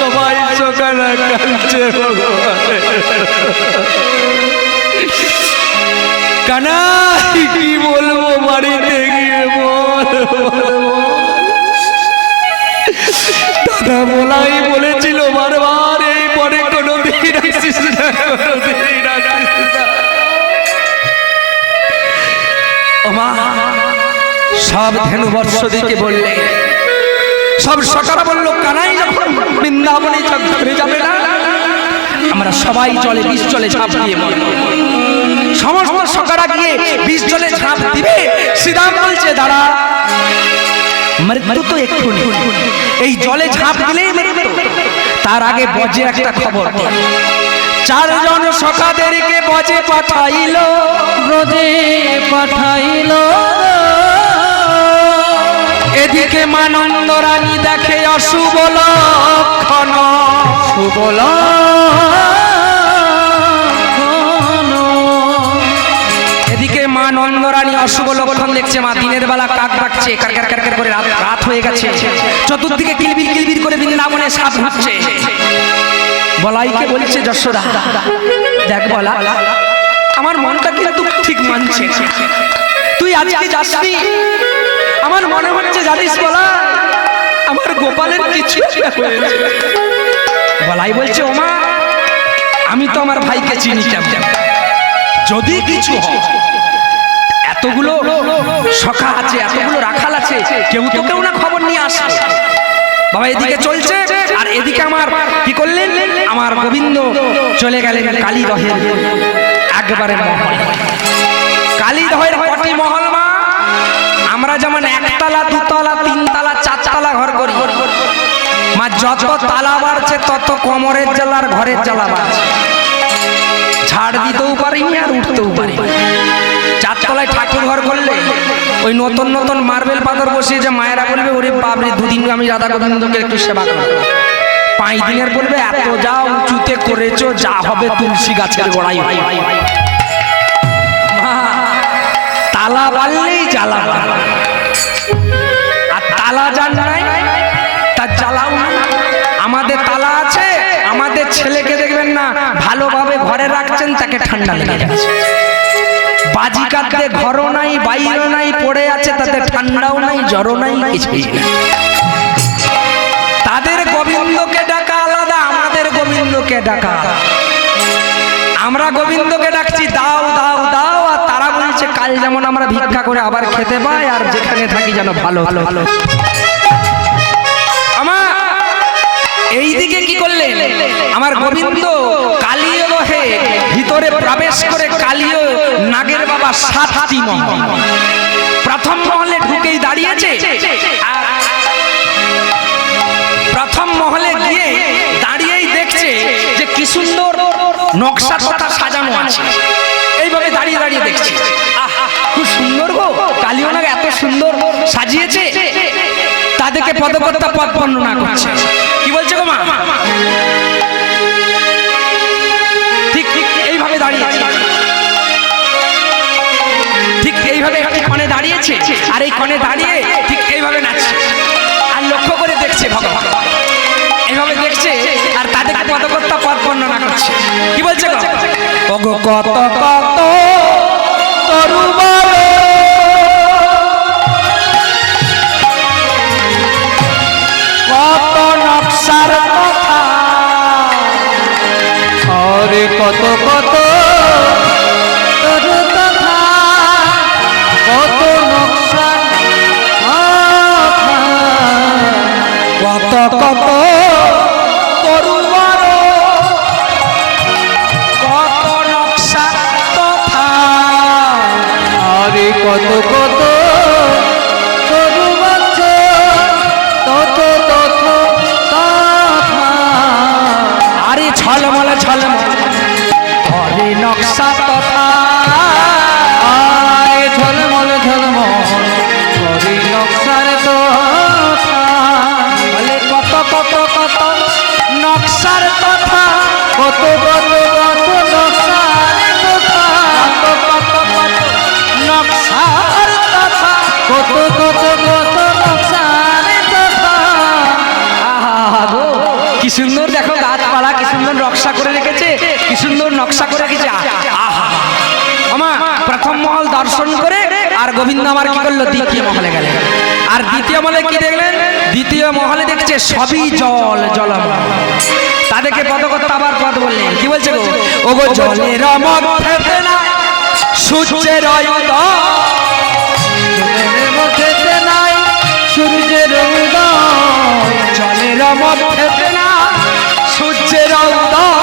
সবাই সকালে কাঁদছে কানাই, কি বলবো বাড়িতে গিয়ে দাদা বলাই বলেছিল বারবার, এই পরে কোনোদিন আসিস না, কোনোদিন আসিস না। ওমা সব ধেনু বর্ষ দিকে বললে, সব সকারা বললো কানাই যখন বৃন্দাবনে ঘুরে যাবে না, আমরা সবাই জলে বিষ জলে ঝাঁপ দিয়ে মরব। সমস্ত সকারা গিয়ে বিষ জলে ঝাঁপ দিবে, শ্রীরাম বলছে দাঁড়া, মৃত্যু তো এক্ষুনি, এই জলে ঝাঁপ দিলেই মৃত্যু। তার আগে বজে একটা খবর, চারজন সখাদেরকে বজে পাঠাইল, ব্রজে পাঠাইল। এদিকে মানন্দ রানী দেখে অশুভ লক্ষণ, শুভ লক্ষণ। এদিকে মা নন্দ রানী অশুভ লক্ষণ দেখছে। মা দিনের বেলা কাক ডাকছে, কারকার কারকার করে, রাত হয়ে গেছে, চতুর্দিকে কিলবিল কিলবিল করে বৃন্দাবনে সাপ ঘুরছে। বলাইকে বলছে যশোদা, দেখ বলা, আমার মনটা কিন্তু ঠিক মানছে, তুই আজকে যাসনি, আমার মনে হচ্ছে জানিস বলা, আমার গোপালের কিছু হয়েছে। বলাই বলছে ওমা, আমি তো আমার ভাইকে চিনি, কেমন যদি কিছু হয়, এতগুলো সখা আছে, এতগুলো রাখাল আছে, কেউ তো কেউ না খবর নিয়ে আসে। বাবা এদিকে চলছে, আর এদিকে আমার কি করলেন, আমার গোবিন্দ চলে গেলেন কালীদহের একবারে মহল। কালীদহের কটি মহল মা? আমরা যেমন একতলা, দুতলা, তিনতলা, চারতলা ঘর করি মা, যত তালা বাড়ছে তত কোমরের জ্বালার ঘরের জ্বালা বাড়ছে। ঝাড় দিতেও পারিনি আর উঠতেও পারি। চারতলায় ঠাকুর ঘর করলে ওই নতুন নতুন মার্বেল পাথর বসিয়ে যে মায়েরা বলবে, ওরে বাবরে দুদিন আমি রাধা গোবিন্দকে একটু সেবা করবো, 5 দিনের বলবে এত যা উঁচুতে করেছো, যা হবে তুলসী গাছের গোড়াই। তালা বাড়লেই জ্বালা, আর তালা যার নাই তার জ্বালাও নাই। আমাদের তালা আছে, আমাদের ছেলেকে দেখবেন না ভালোভাবে ঘরে রাখছেন, তাকে ঠান্ডা লেগে যাচ্ছে। বাজিকাতে ঘরও নাই, বাইরও নাই, পড়ে আছে, তাতে ঠান্ডাও নাই, জ্বরও নাই, কিছুই নাই। তাদের গোবিন্দকে ডাকা আলাদা, আমাদের গোবিন্দকে ডাকা। আমরা গোবিন্দকে ডাকছি দাও দাও দাও, আর তারা বলছে কাল যেমন আমরা ভিক্ষা করে আবার খেতে পাই, আর যেখানে থাকি যেন ভালো ভালো ভালো। আমার এইদিকে কি করলেন, আমার গোবিন্দ কালীয় দহে ভিতরে প্রবেশ করে কালীয় নাগের বাবা 7টি মহল, প্রথম মহলে ঢুকেই দাঁড়িয়েছে। আর প্রথম মহলে গিয়ে দাঁড়িয়েই দেখছে যে কি সুন্দর নকশা কথা সাজানো আছে, এইভাবে দাঁড়িয়ে দাঁড়িয়ে দেখছে, আহা খুব সুন্দর গো, কালীয় নাগ এত সুন্দর সাজিয়েছে। তাদেরকে পদকর্তা পদ বর্ণনা করছে, কি বলছে গো মা, ঠিক ঠিক এইভাবে দাঁড়িয়েছে, ঠিক এইভাবে ক্ষণে দাঁড়িয়েছে, আর এই ক্ষণে দাঁড়িয়ে ঠিক এইভাবে নাচছে, আর লক্ষ্য করে দেখছে ভগবান, এইভাবে দেখছে, আর তাদেরকে পদকর্তা পদ বর্ণনা করছে। কি বলছে গো, ওগো কত কত তরুবল, কত নকশার কথা, আরে কত কত তরু কথা, কত নকশার কত কথা, কত তরুবল, কত নকশার কথা, আরে কত কত তরু বাচ্চা, তত তত কথা, আরে ঝলমল ঝলমল আরে নকশা তথা, আরে ঝলমল ঝলমল হরি নকশার কথা, বলে কত কত কত নকশার কথা, কত কত কত নকশার কথা, কত কত কত নকশার কথা, কত কত কত নকশার কথা, আহা কি সুন্দর দেখো গাছপালা, কি সুন্দর নকশা করে রেখেছে, কি সুন্দর নকশা করে রেখেছে। আহা আমা প্রথম মহল দর্শন করে আর গোবিন্দ আমার কি করলো, দ্বিতীয় মহলে গেলেন। আর দ্বিতীয় মহলে কি দেখলেন? দ্বিতীয় মহলে দেখছে সবই জল, জলময়। তাদেরকে পদকর্তা আবার পদ বললেন, কি বলছে গো? ও গো জলের মধ্যে না সূর্যের উদয়, জলের মধ্যে নাই সূর্যের উদয়, জলের মধ্যে না সূর্যের উদয়,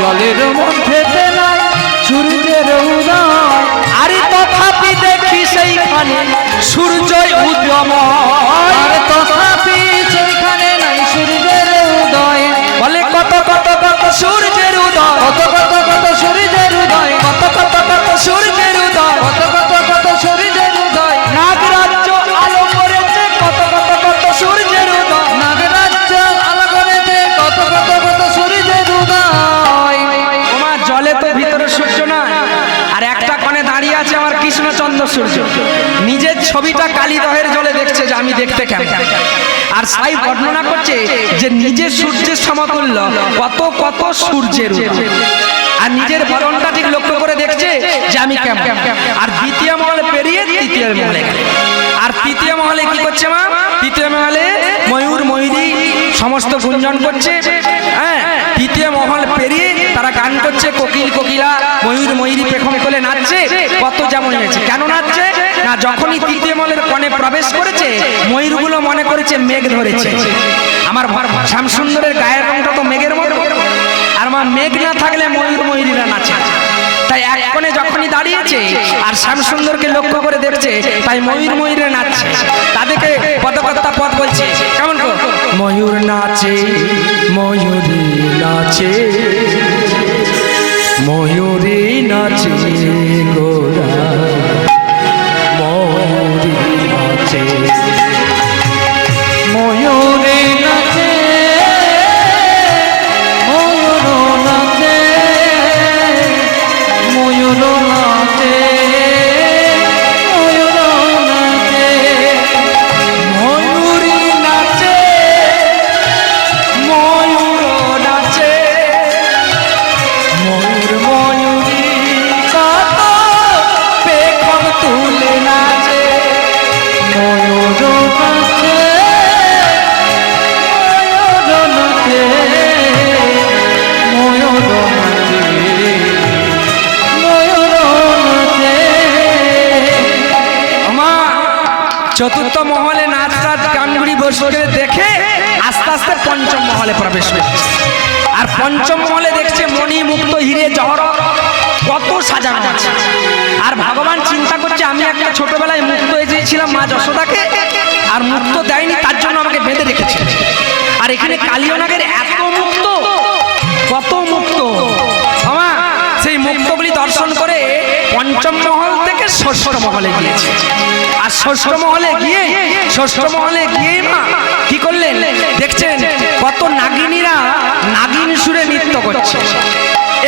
জলের মধ্যে নাই সূর্যের উদয়, আরে তথাপি দেখি সেইখানে সূর্য উদয়ময়। আর তথাপি সেখানে নাই সূর্যের উদয়। বলে কত কত কত সূর্যের উদয়, কত কত কত সূর্যের উদয়, কত কত কত সূর্যের উদয়, কত কত কত সূর্যের উদয়, নাগরাজ্য আলো করেছে কত কত কত সূর্যের উদয়, নাগরাজ্য আলো করেছে কত কত কত সূর্যের উদয়। তোমার জলে তো ভিতরে সূর্য না, আর একটা কোণে দাঁড়িয়ে আছে আমার কৃষ্ণচন্দ্র সূর্য, নিজের ছবিটা কালীদহের জলে দেখছে যে আমি দেখতে কেমন। আর সাই বর্ণনা করছে যে নিজের সূর্যের সমতুল্য কত কত সূর্যের উদয়, আর নিজের বরণটা ঠিক লক্ষ্য করে দেখছে যে আমি কেমন। আর দ্বিতীয় মহলে পেরিয়ে তৃতীয় মহলে গেল। আর তৃতীয় মহলে কি করছে মা? তৃতীয় মহলে ময়ূর ময়ূরী সমস্ত গুঞ্জন করছে। হ্যাঁ, তৃতীয় মহল পেরিয়ে তারা গান করছে, কোকিল কোকিলা ময়ূর ময়ূরী পেখম তোলে নাচছে। কত যেমন হয়েছে, কেন নাচছে না, যখনই তৃতীয় মহলের কোণে প্রবেশ করেছে ময়ূরগুলো মনে করেছে মেঘ ধরেছে। আমার শ্যামসুন্দরের গায়ের রংটা তো মেঘের মতো, আর আমার মেঘ না থাকলে ময়ূর ময়ূরীরা নাচে। তাই এক কোণে যখনই দাঁড়িয়েছে আর শ্যামসুন্দরকে লক্ষ্য করে দেখছে, তাই ময়ূর ময়ূরে নাচছে। তাদেরকে পদকর্তা পদ বলছে কেমন গো? ময়ূর নাচে ময়ূরী নাচে, ময়ূরী নাচে গোরা, ময়ূরী নাচে, ময়ূরে নাচে, ময়ূর নাচে, ময়ূর নাচে, ময়ূর নাচে, ময়ূরী নাচে, ময়ূর নাচে, ময়ূর ময়ূরী কত পেখম তুলে নাচে, ময়ূর নাচে, ময়ূর নাচে, ময়ূর নাচে, ময়ূর নাচে। আমা চতুর্থ মহলে নাচ রাত গানগুড়ি বসে দেখে আস্তে আস্তে পঞ্চম মহলে প্রবেশ করছে। আর পঞ্চম মহলে দেখছে মণি মুক্ত হিরে জহরত কত সাজানো আছে। আর ভগবান চিন্তা করছে আমি একটা ছোটবেলায় মুক্ত হয়ে চেয়েছিলাম মা যশোদাকে, আর মুক্ত দেয়নি, তার জন্য আমাকে বেঁধে রেখেছে। আর এখানে কালিয়নাগের এত মুক্ত, কত মুক্ত আমা, সেই মুক্তগুলি দর্শন করে পঞ্চম মহল থেকে ষষ্ঠ মহলে গিয়েছে। আর ষষ্ঠ মহলে গিয়ে মা কি করলেন দেখছেন, কত নাগিনীরা নাগিন সুরে নৃত্য করছে।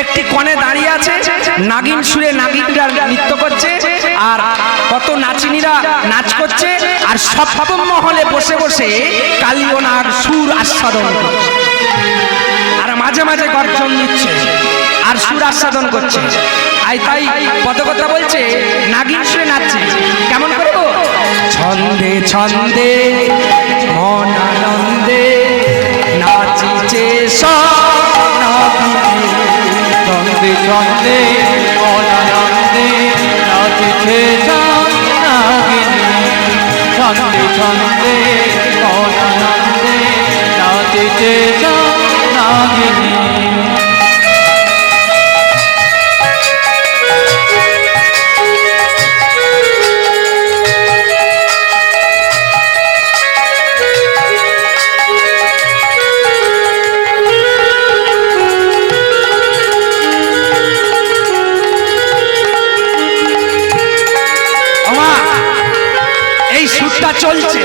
একটি কোণে দাঁড়িয়ে আছে, নাগিন সুরে নাগিনীরা নৃত্য করছে, আর কত নাচিনীরা নাচ করছে। আর সপ্তম মহলে বসে বসে কালীয় নাগ সুর আস্বাদন করছে, আর মাঝে মাঝে গর্জন দিচ্ছে আর সুর আস্বাদন করছে। তাই পদকর্তা বলছে নাগিন সুরে নাচছে কেমন করে গো? ছন্দে ছন্দে মন আনন্দে নাচিছে সব নাগিনী, ছন্দে ছন্দে মনানন্দে নাচিছে সব নাগিনী, ছন্দে ছন্দে মনানন্দে নাচিছে সব নাগিনী। সুরটা চলছে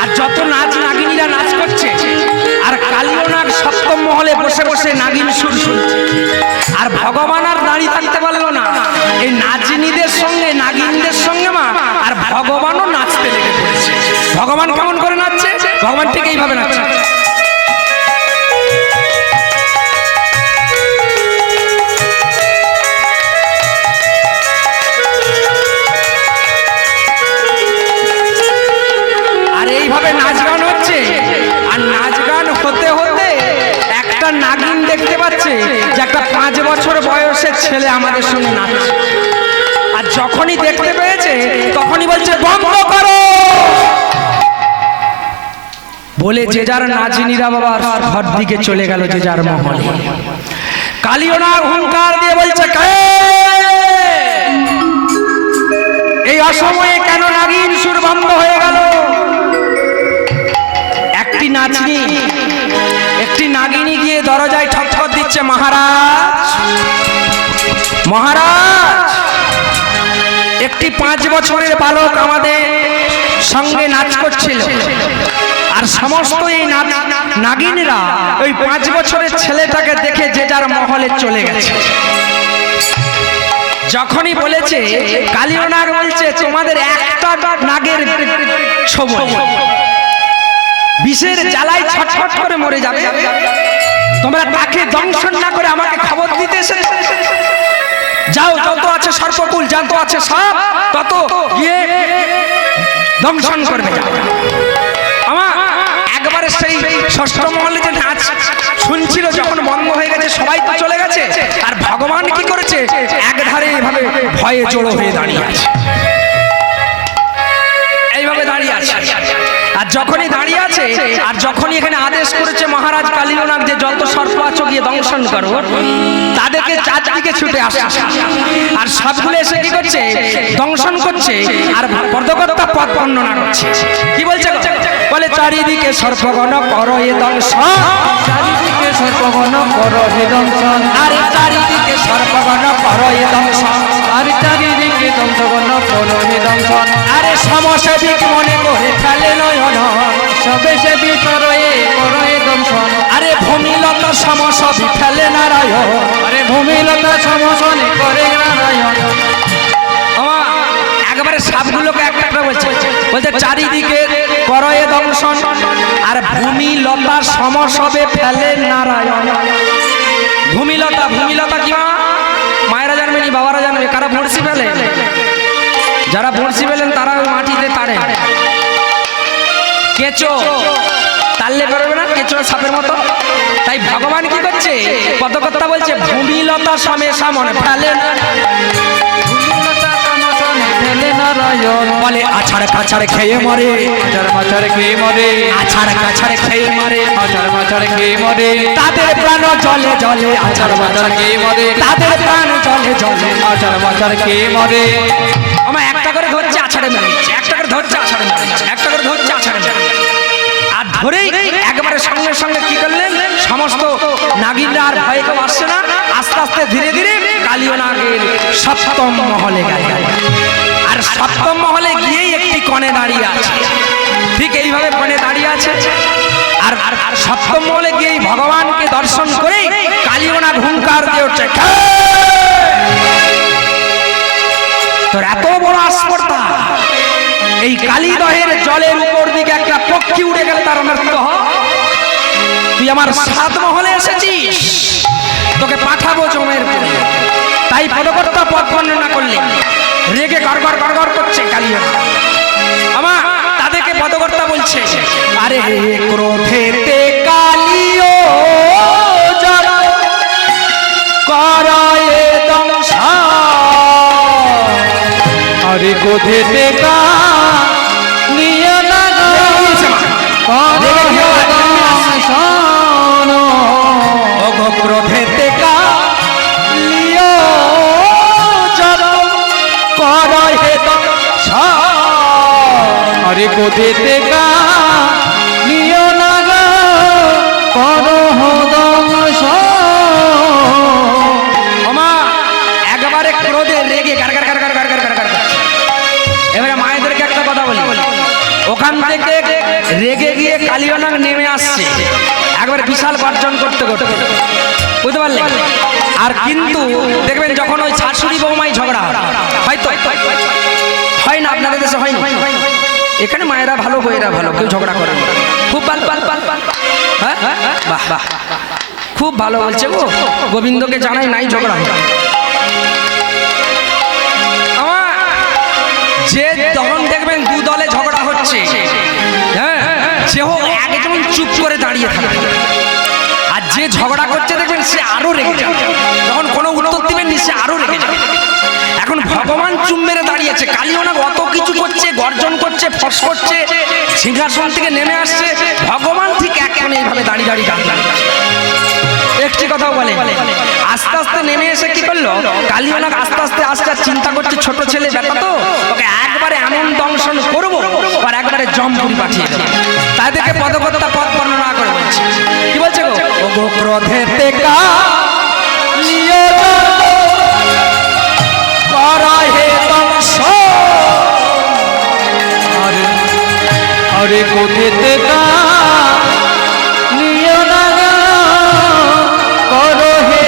আর যত নাচ নাগিনীরা নাচ করছে, আর কালীয় নাগ সপ্তম মহলে বসে বসে নাগিন সুর শুনছে। আর ভগবান আর দাঁড়িয়ে থাকতে পারলো না, এই নাচিনীদের সঙ্গে নাগিনদের সঙ্গে মা, আর ভগবানও নাচতে লেগে পড়েছে। ভগবান কেমন করে নাচছে? ভগবান ঠিক এইভাবে নাচছে। বছরের ছেলে আমাদের সঙ্গে নাচছে, আর যখনই দেখতে পেয়েছে তখনই বলছে বন্ধ করো, বলে যে যার নাচনিরা বাবা ঘর দিকে চলে গেল যে যার মহলে। কালিওনাগ হুঙ্কার দিয়ে বলছে কে? এই অসময়ে কেন নাগিন সুর বন্ধ হয়ে গেল? একটি নাচনি, একটি নাগিনী গিয়ে দরজায় ঠকঠক দিচ্ছে, মহারাজ মহারাজ, একটি 5 বছরের বালক আমাদের সঙ্গে নাচ করছিল, আর সমস্ত এই নাগিনীরা ওই 5 বছরের ছেলেটাকে দেখে যে যার মহলে চলে গেছে। যখনই বলেছে, কালিওনাগ বলছে তোমাদের একটা নাগের ছবল বিষের জ্বালায় ছটফট করে মরে যাবে, তোমরা তাকে দংশন না করে আমাকে খবর দিতে এসেছো। যাও, যত আছে সর্পকুল, যত আছে সাপ, তত গিয়ে দংশন করবে। আমার একবারে সেই ষষ্ঠ মহলে যে নাচ শুনছিল যখন বন্ধ হয়ে গেছে, সবাই তো চলে গেছে, আর ভগবান কি করেছে, একধারে এইভাবে ভয়ে জড়ো হয়ে দাঁড়িয়ে আছে, এইভাবে দাঁড়িয়ে আছে। আর যখনই দাঁড়িয়ে আছে, আর যখনই এখানে আদেশ করেছে মহারাজ কালিওনাগ যে যত সর্প আছো গিয়ে দংশন করো, তাদেরকে চারদিকে ছুটে আসে, আর সবগুলো এসে কি করছে, দংশন করছে, আর পদকর্তা পদ বর্ণনা করছে। কি বলছে? বলে চারিদিকে সর্পগণ করো এ দংশন, চারিদিকে সর্পগণ করো হে দংশন, আরে চারিদিকে সর্পগণ করো এ দংশন, আর চারিদিকে দংশগণ করো হে দংশন, আরে সমসেবিক মনে করে ফেলে নয়ন, সবে সেবি করো এ দংশন, আরে ভূমিলতা সমসবি ফেলে নারায়ণ, আরে ভূমিলতা সমসনে করে নারায়ণ। একবারে সাপগুলোকে একটা একটা বলছে, বলছে চারিদিকে করো এ দংশন, আর ভূমিলতা সমসবে ফেলে নারায়ণ। ভূমিলতা, ভূমিলতা কি মা? মায়েরা জানবেনি, বাবারা জানবে। কারা বড়শি ফেলে? যারা বড়শি ফেলেন তারা ওই মাটিতে তাড়ে। কেঁচো তাড়লে বেরোবে না, কেঁচো সাপের মতো। তাই ভগবান কি করছে, পদকর্তা বলছে ভূমিলতা সমেষা মনে ফেলে না, ভূমিলতা সমসনে ফেলে নারায়ণ, বলে আছাড় কাছাড় খেয়ে মরে, আচার মাচার খেয়ে মরে, আছাড় কাছাড় খেয়ে মরে, আচার মাচার খেয়ে মরে, তাদের প্রাণ জলে জলে, আচার মাচার খেয়ে মরে, তাদের প্রাণ জলে জলে, আচার মাচার খেয়ে মরে। আমার একটা করে ধরছে আছাড়ে মেরে দিচ্ছে, একটা করে ধরছে আছাড়ে মেরে দিচ্ছে, একটা করে ধরছে আছাড়ে মেরে দিচ্ছে। আর ধরেই একবারে সঙ্গে সঙ্গে কি করলেন, সমস্ত নাগিনরা আর ভয় কেউ আসছে না, আস্তে আস্তে ধীরে ধীরে কালিওনাগের সপ্তম মহলে গেল। আর সপ্তম মহলে গিয়েই একটি কনে দাঁড়িয়ে আছে, ঠিক এইভাবে কনে দাঁড়িয়ে আছে। আর আর সপ্তম মহলে গিয়েই ভগবানকে দর্শন করে কালিওনাগ হুঙ্কার দিয়ে উঠছে, তোর এত বড় আস্পর্ধা, এই কালিদহের জলের উপর দিকে একটা পক্ষী উড়ে গেলে তার অনর্থ হয়? তুই আমার 7 মহলে এসেছিস, তোকে পাঠাবো জমের পরে। তাই পদকর্তা পদ বর্ণনা করলেন, রেগে গড়গড় গড়গড় করছে কালিওনাগ। আমা তাদেরকে পদকর্তা বলছে, আরে ক্রোধেতে কালিও জল করয়ে দংশন, আরে গোধেতে কা নিয়ে লাগো ক্রোধেতে কালিও জল করয়ে দংশন, আরে গোধেতে কা নিয়ে লাগো করো দংশন। ওমা একবারে ক্রোধে রেগে গার গার গার গার গার গার গার গার করছে। এবারে মায়েদেরকে একটা কথা বলি, ওখান থেকে রেগে গিয়ে কালিওনাগ নেমে আসছে একবারে বিশাল গর্জন করতে করতে, বুঝতে পারলেন? আর কিন্তু দেখবেন যখন ওই শাশুড়ি বৌমাই ঝগড়া হয়তো হয় না, আপনাদের দেশে হয় না, এখানে মায়েরা ভালো বইয়েরা ভালো, কেউ ঝগড়া করে না, খুব ভালো। হ্যাঁ বাহ বাহ, খুব ভালো বলছে গো, গোবিন্দকে জানাই নাই ঝগড়া হয়। যে তখন দেখবেন দু দলে ঝগড়া হচ্ছে, হ্যাঁ, যে হোক একজন চুপ করে দাঁড়িয়ে থাকে, আর যে যে ঝগড়া করছে দেখবেন সে আরো রেগে যাবে, যখন কোনো উত্তর দিবেন সে আরো রেগে যাবে। এখন ভগবান চুম মেরে দাঁড়িয়েছে, কালিয়ানাগ অত কিছু করছে, গর্জন করছে, ফস করছে, সিংহাসন থেকে নেমে আসছে, ভগবান ঠিক এক কোণে এইভাবে দাঁড়িয়ে দাঁড়িয়ে দাঁড়িয়ে একটি কথাও বলে। আস্তে আস্তে নেমে এসে কি করলো, কালিয়ানাগ আস্তে আস্তে আস্তে চিন্তা করছে, ছোট ছেলে ব্যাপার তো, ওকে একবারে এমন দংশন করবো আর একবারে জমপুরি পাঠিয়ে দেবো। তাদেরকে পদকর্তা পদ বর্ণনা করে বলছে, কি বলছে গো, ও গো ক্রোধেতে আরে কোথেতে কা নিয় না করো হে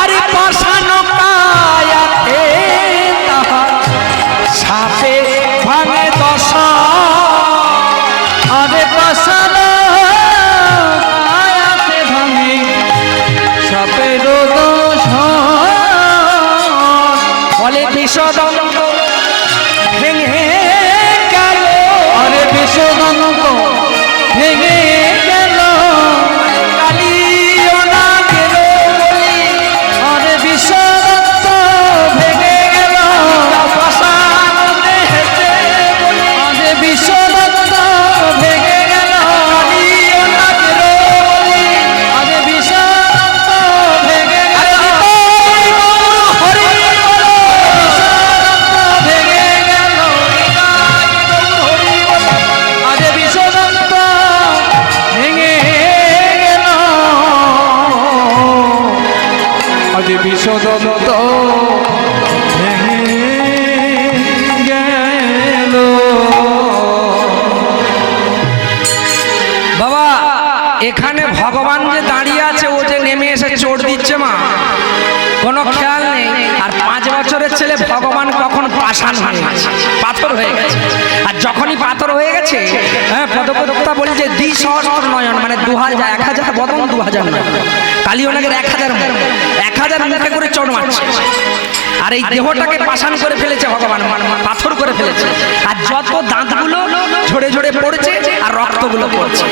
আরে পাশানো কায়াতে তাহার সাপে ভাঙে দশা, আরে পাশানো কায়াতে ভাঙে সাপের দোষ, বলে বিষদন্ত ভেঙে গেল, আরে বিষদন্ত ভেঙে গেল, কালিয়ানাগের বলি, আরে বিষদন্ত ভেঙে গেল, পাষাণ দেহেতে বলি, আরে বিষদন্ত ভেঙে গেল, কালিয়ানাগের বলি, আরে বিষদন্ত ভেঙে গেল, হরি বল, ভেঙে গেল, আরে বিষদন্ত ভেঙে গেল, আরে বিষদন্ত ভেঙে গেল। বাবা এখানে ভগবান যে দাঁড়িয়ে আছে, ও যে নেমে এসে চোট দিচ্ছে মা, কোনো খেয়াল নেই। আর 5 বছরের ছেলে ভগবান কখন পাষাণ হয়ে গেছে, পাথর হয়ে গেছে। আর যখনই পাথর হয়ে গেছে, হ্যাঁ পদকর্তা বলছে দ্বিসহস্র নয়ন, মানে 1000 বদন 2000 নয়, কালিয়ানাগের 1000 মুখে করে চোট মারছে। আর এই দেহটাকে পাষাণ করে ফেলেছে ভগবান, পাথর করে ফেলেছে। আর যত দাঁতগুলো ঝরে ঝরে পড়ছে আর রক্তগুলো পড়ছে,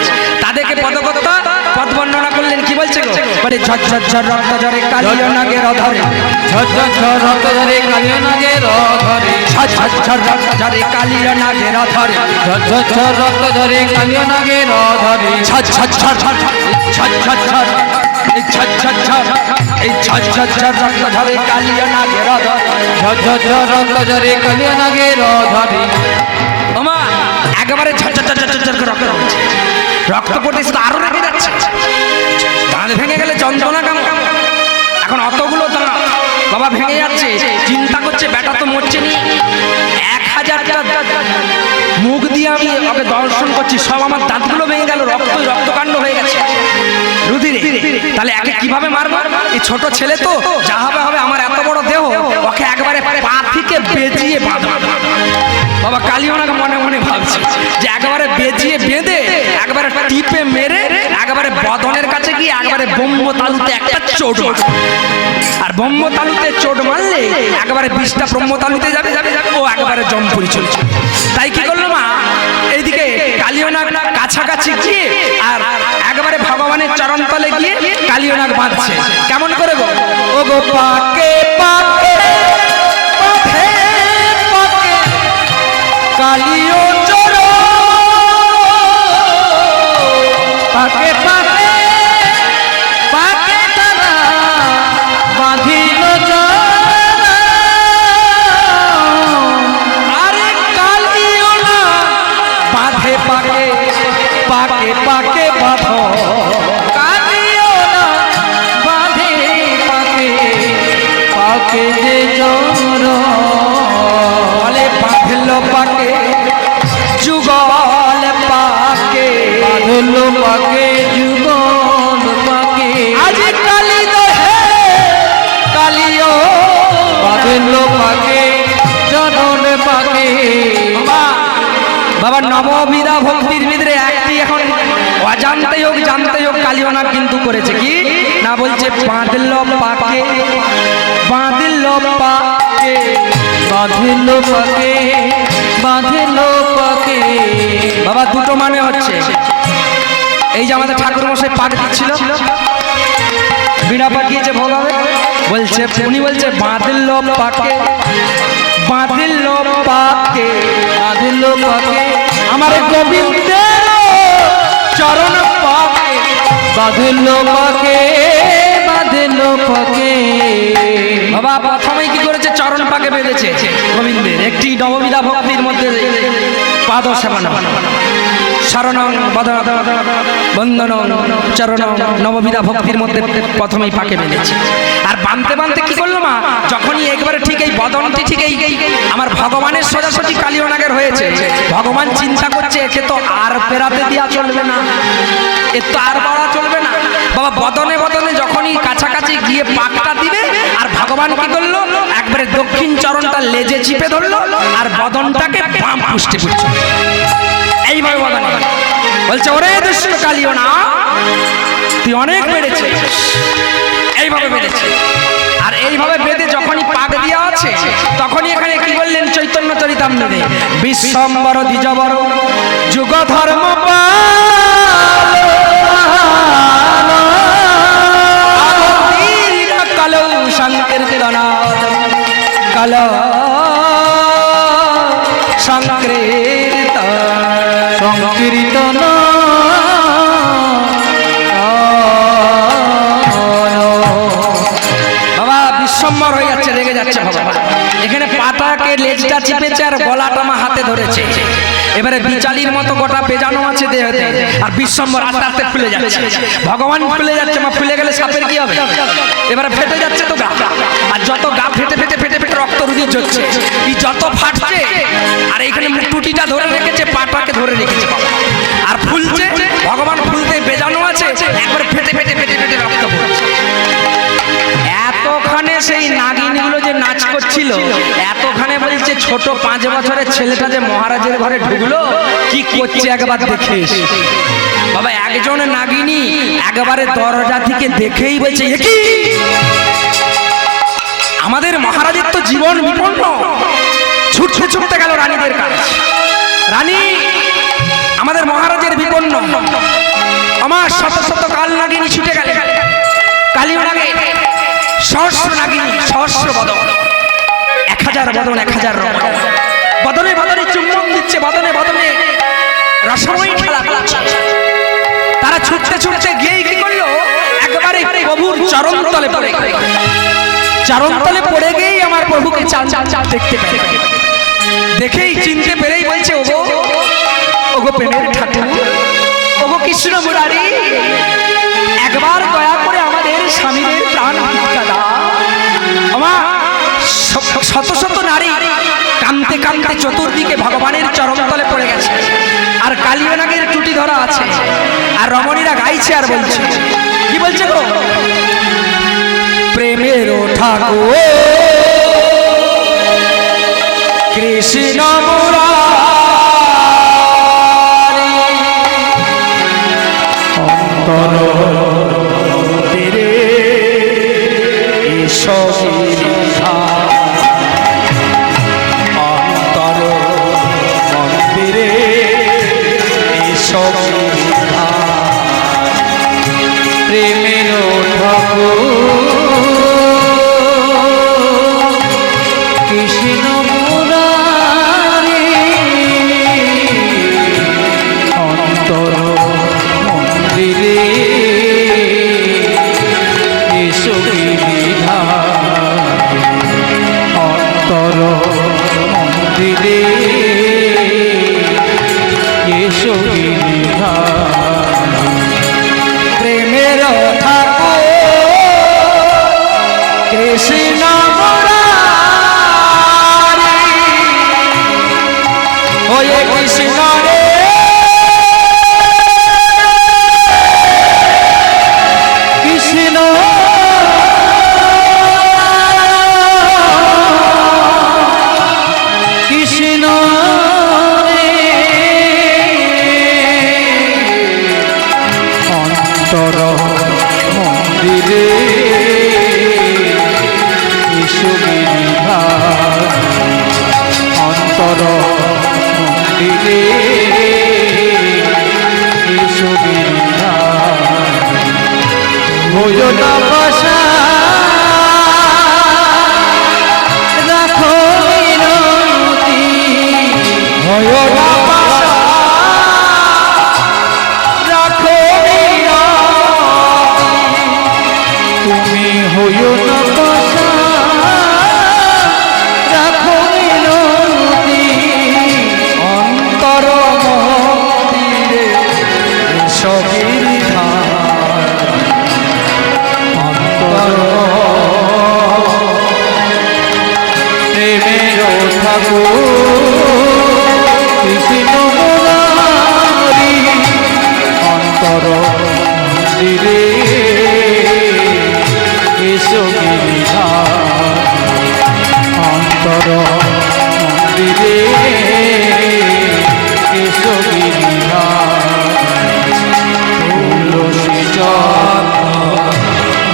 তাদেরকে পদকর্তা পদ বর্ণনা করলেন, কি বলছে গো, বলে ঝরঝর রক্ত ঝরে কালিয়ানাগের অধরে, ঝরঝর রক্ত ঝরে কালিয়ানাগের অধরে, ঝরঝর রক্ত ঝরে কালিয়ানাগের অধরে, ঝরঝর রক্ত ঝরে কালিয়ানাগের অধরে, ঝরঝর ঝরঝর এই ঝরঝর এই ঝরঝর রক্ত ঝরে কালিয়ানাগের অধরে, ঝরঝর রক্ত ঝরে কালিয়ানাগের অধরে। ওমা একেবারে ঝরঝর করে রক্ত পড়ছে, রক্ত পড়তে শুধু আরো রেগে যাচ্ছে, দাঁত ভেঙে গেলে যন্ত্রণা কেমন। এখন অতগুলো দাঁত বাবা ভেঙে যাচ্ছে, চিন্তা করছে বেটা তো মরছে নি, 1000টা মুখ দিয়ে আমি ওকে দর্শন করছি, সব আমার দাঁতগুলো ভেঙে গেল, রক্তকাণ্ড হয়ে গেছে রুধিরে, তাহলে একে কিভাবে মারবো, এই ছোট ছেলে তো, যা হবে হবে, আমার এত বড় দেহ, ওকে একবারে পা থেকে বেজিয়ে বাঁধা। বাবা কালিয়ানাগ মনে মনে ভাবছে যে একবারে বেজিয়ে বেঁধে একবারে টিপে মেরে একবারে বদনের কাছে গিয়ে একবারে ব্রহ্ম তালুতে একটা চোট মারবে। আর ব্রহ্ম তালুতে চোট মারলে একবারে 20টা ব্রহ্ম তালুতে যাবে, ও একবারে জমপুরি চলছে। তাই কি করলো মা, এইদিকে কালিয়ানাগ কাছাকাছি গিয়ে আর একবারে ভগবানের চরণতলে গিয়ে কালিয়ানাগ বাঁধছে। কেমন করে গো, ও গো পাকে পাকে পথে পথে কালিও চর, পাকে পাকে পাকে তারা বাঁধিল জরা, আরে কালিও না বাঁধে পাকে পাকে পাকে বাঁধো, কালিও না বাঁধে পাকে পাকে যে জর, বলে বাঁধলো পাকে যুগল পাকে, বাঁধল পাকে যুগল পাকে, আজ কালি দহে কালিও বাঁধল পাকে জনন পাকে। বাবা নববিধা ভক্তির ভিতরে একটি এখন অজান্তেই হোক জানতেই হোক কালিয়ানাগ কিন্তু করেছে, কি না বলছে বাঁধলো পাকে বাঁধলো পাকে, বাঁধিল পাকে বাঁধিল পাকে। বাবা দুটো মানে হচ্ছে, এই যে আমাদের ঠাকুর মশাই পাক দিচ্ছিল, বিনা পাকিয়েছে ভোগাবে বলছে, উনি বলছে বাঁধল পাকে, বাঁধল পাকে, বাঁধিল পাকে আমার গোবিন্দের চরণ পাকে। বাঁধিল পাকে, বাঁধিল পাকে। বাবা প্রথমেই কি করেছে, চরণ পাকে বেঁধেছে গোবিন্দের। একটি নববিধা ভক্তির মধ্যে পাদ সেবন, শরণং বন্দন চরণ, নববিধা ভক্তির মধ্যে প্রথমেই পাকে বেঁধেছে। আর বাঁধতে বাঁধতে কি করলো মা, যখনই একবারে ঠিক এই বদনটি ঠিক এই আমার ভগবানের সোজাসুজি কালীয়নাগের হয়েছে, ভগবান চিন্তা করছে একে তো আর পেরাতে দেওয়া চলবে না, এ তো আর বাড়া চলবে না। বাবা বদনে বদনে যখনই কাছাকাছি গিয়ে পাকটা দিবে, আর ভগবান কি করলো, একবারে দক্ষিণ চরণটা লেজে চিপে ধরলো আর বদনটাকে বাম পুষ্টে করছে। এইভাবে বদনে বলছে, ওরে দুষ্ট কালিও না, তুই অনেক বেড়েছে। এইভাবে বেড়েছে। আর এইভাবে বেঁধে যখনই পাক দিয়া আছে, তখনই এখানে কি বললেন চৈতন্য চরিতামৃতে, বিশ্বম্বর দ্বিজবর যুগ ধর্ম কালো সংকীর্তন, কালো সংকীর্তন, সংকীর্তন বাবা বিশ্বম্বর হয়ে যাচ্ছে, রেগে যাচ্ছে বাবা। এখানে পাটাকে লেজটা চিপেছে আর গলাটা মা হাতে ধরেছে। এবারে বিচালির মতো গোটা বেজানো আছে দেহতে, আর বিশ্বম্বর আস্তে আস্তে ফুলে যাচ্ছে। ভগবান ফুলে যাচ্ছে মা, ফুলে গেলে সাপের কি হবে? এবারে ফেটে যাচ্ছে তো গা, আর যত গা ফেটে ফেটে ফেটে ফেটে রক্ত রুদিয়ে ঝরছে, এই যত ফাটছে, আর এইখানে টুটিটা ধরে রেখেছে, পাটাকে ধরে রেখেছে বাবা। আর ফুলছে, ভগবান ফুলতে বেজানো আছে, একবারে ফেটে ফেটে ফেটে ফেটে রক্ত পড়ছে। এতখানে সেই নাগিনগুলো যে নাচ করছিল, এতখানে বলছে ছোট 5 বছরের ছেলেটা যে মহারাজের ঘরে ঢুকলো, কি করছে একবার দেখে এসে। বাবা একজন নাগিনী একবারে দরজা থেকে দেখেই বলছে, এ কি, আমাদের মহারাজের তো জীবন বিপন্ন। ছুটতে ছুটতে গেল রানীদের কাছে, রানী আমাদের মহারাজের বিপন্ন। আমার শত শত কাল নাগিনী ছুটে গেলে, কালিও নাগে সহস্র নাগিনী, সহস্র বদন, 1000 বদন, 1000 রং, বদনে বদনে চুম্বন দিচ্ছে, বদনে বদনে রসময়ী খেলা করছে। তারা ছুটতে ছুটতে গিয়েই কি করলো, একবারে প্রভুর চরণ তলে পড়ে গেল। চরণ তলে পড়ে গিয়েই আমার প্রভুকে চাল চাল চাল দেখতে পেল। দেখেই চিনতে পেরেই বলছে, ওগো ওগো প্রেমের ঠাকুর, ওগো কৃষ্ণ মুরারি, একবার দয়া করে আমাদের স্বামীদের প্রাণ ভিক্ষা দাও। আমার শত শত নারী কাঁদতে কাঁদতে চতুর্দিকে ভগবানের চরণতলে পড়ে গেছে, আর কালিও নাগের টুটি ধরা আছে, আর রমণীরা গাইছে আর বলছে, কি বলছে গো, প্রেমের ঠাকুর কৃষ্ণ মুরারি, অন্তর অন্তর মন্দিরে প্রেমের ঠাকুর কৃষ্ণ মুরারি, অন্তর মন্দিরে এসো বিধান, অন্তর মন্দিরে এসো বিধান। প্রেমের ঠাকুর কৃষ্ণ মুরারি, ওয়ে কৃষ্ণ রে, কৃষ্ণ কৃষ্ণ রে, না পাশা রাখো মিনতি হয় না পাশা রাখো মিনতি তুমি হইও না পাশা রাখো মিনতি অন্তর মন্দিরে সগির অন্তর প্রেমের ঠাকুর কৃষ্ণ মুরারি অন্তর মন্দিরে এসো গিরিধার অন্তর মন্দিরে এসো গিরিধার তুলসী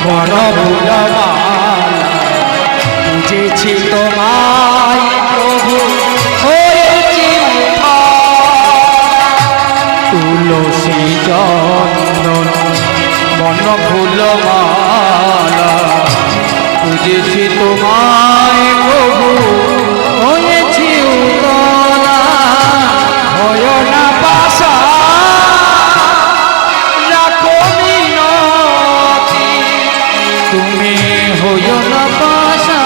বন বুলমালা বুঝেছি তোমায় প্রভু হয়েছি তুলসী চন্দন বন ফুলমালা বুঝেছি তোমায় প্রভু হয়েছি উতলা হয় না পাশা রাখো মিনতি তুমি হইও না পাশা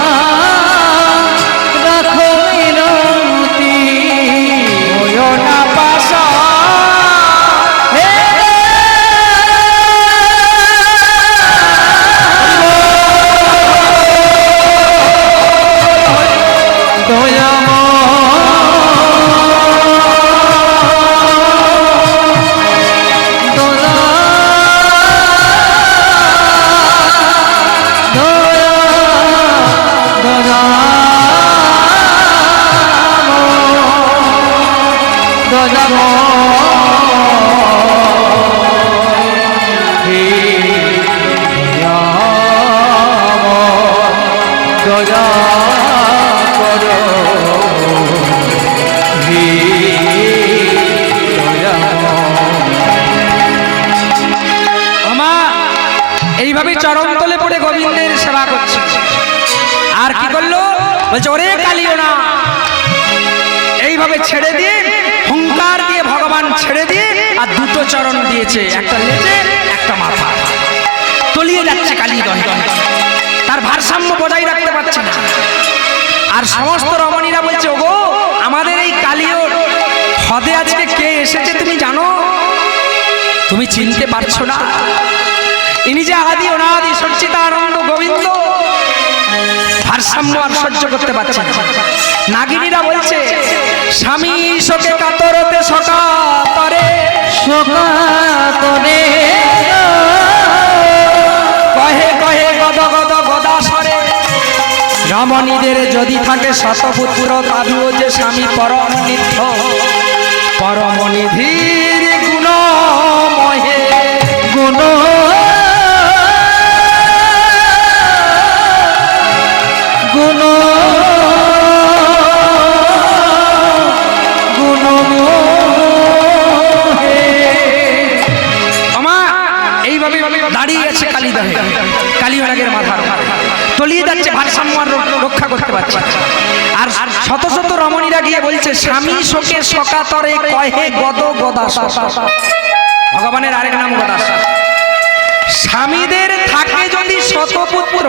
রাখো মিনতি হয় না পাশা দয়া করো হে আমা এইভাবে চরণ তলে পড়ে গোবিন্দের সেবা করছে। আর কি করলো বলছে ওরে কালিও না, এইভাবে ছেড়ে দিয়ে হুঙ্কার দিয়ে ভগবান ছেড়ে দিয়ে আর দুটো চরণ দিয়েছে, একটা লেজে একটা মাথা, তলিয়ে যাচ্ছে কালী দণ্ড, তার ভারসাম্য বজায় রাখতে পারছে না। আর সমস্ত রমণীরা বলছে ওগো আমাদের এই কালিওর হদে আজকে কে এসেছে তুমি জানো? তুমি চিনতে পারছো না? ইনি যে আদি অনাদি সচ্চিদানন্দ গোবিন্দ। ভারসাম্য আর সহ্য করতে পারছে না। নাগিনীরা বলছে স্বামী শোকে কাতরতে সকাতরে সকাতরে কহে কহে গদ গদ গদাসরে, রমণীদের যদি থাকে শতপুত্র তাবিও যে স্বামী পরম নিত্য পরম নিধির গুণমহে গুণ গুণ আমা এইভাবে দাঁড়িয়ে আছে কালীদহে, কালীনাগের মাথার তলিয়ে যাচ্ছে, ভারসাম্য আর রক্ষা করতে পারছে। আর শত শত রমণীরা গিয়ে বলছে স্বামী শোকে সকাতরে কহে গদ গদাস। ভগবানের আরেক নাম গদাস। স্বামীদের থাকে যদি শতপুত্র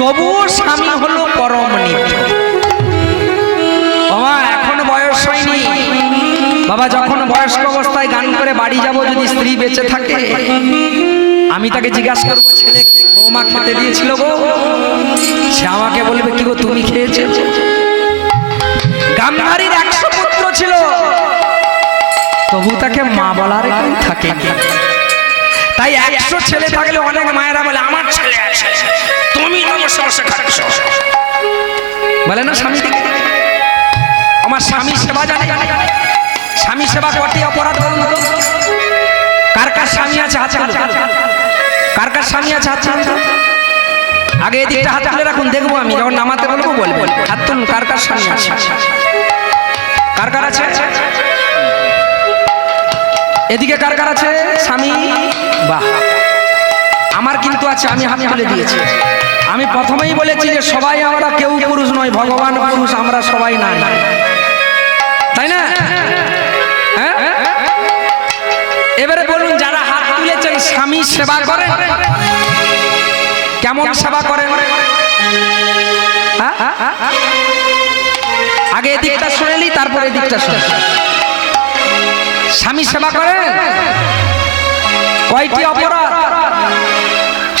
তবুও স্বামী হলো পরম নিত্য। আমা এখন বয়স হয়নি বাবা, যখন বয়স্ক অবস্থায় গান করে বাড়ি যাব, যদি স্ত্রী বেঁচে থাকে আমি তাকে জিজ্ঞাসা করবো ছেলে বৌমা খেতে দিয়েছিল গো, সে আমাকে বলবে কি গো তুমি খেয়েছে? গান্ধারীর 100 পুত্র ছিল তবু তাকে মা বলার কেউ থাকে। তাই 100 ছেলে থাকলে অনেক মায়েরা বলে আমার ছেলে আছে তুমি আমার সমস্যা খাচ্ছ, বলে না স্বামী আমার স্বামী সেবা জানে। স্বামী সেবা কটি অপরাধ বলুন তো? কার কার স্বামী আছে হাত তুলুন, কার কার স্বামী আছে হাত তুলুন। আগে এদিকটা হাত তুলে রাখুন, দেখবো আমি যখন নামাতে বলবো বলবো। হাত তুলুন, কার কার স্বামী আছে, কার কার আছে? এদিকে কার কার আছে স্বামী? বাহ, আমার কিন্তু আছে, আমি হাত তুলে দিয়েছি। আমি প্রথমেই বলেছি যে সবাই আমরা কেউ পুরুষ নয়, ভগবান পুরুষ, আমরা সবাই নারী, তাই না? হ্যাঁ, এবারে বলুন যারা হাত তুলেছেন স্বামী সেবা করেন? কেমন সেবা করেন? আগে এদিকটা শুনেলি, তারপরে এদিকটা শুনে। স্বামী সেবা করেন? কয়টি অপরাধ?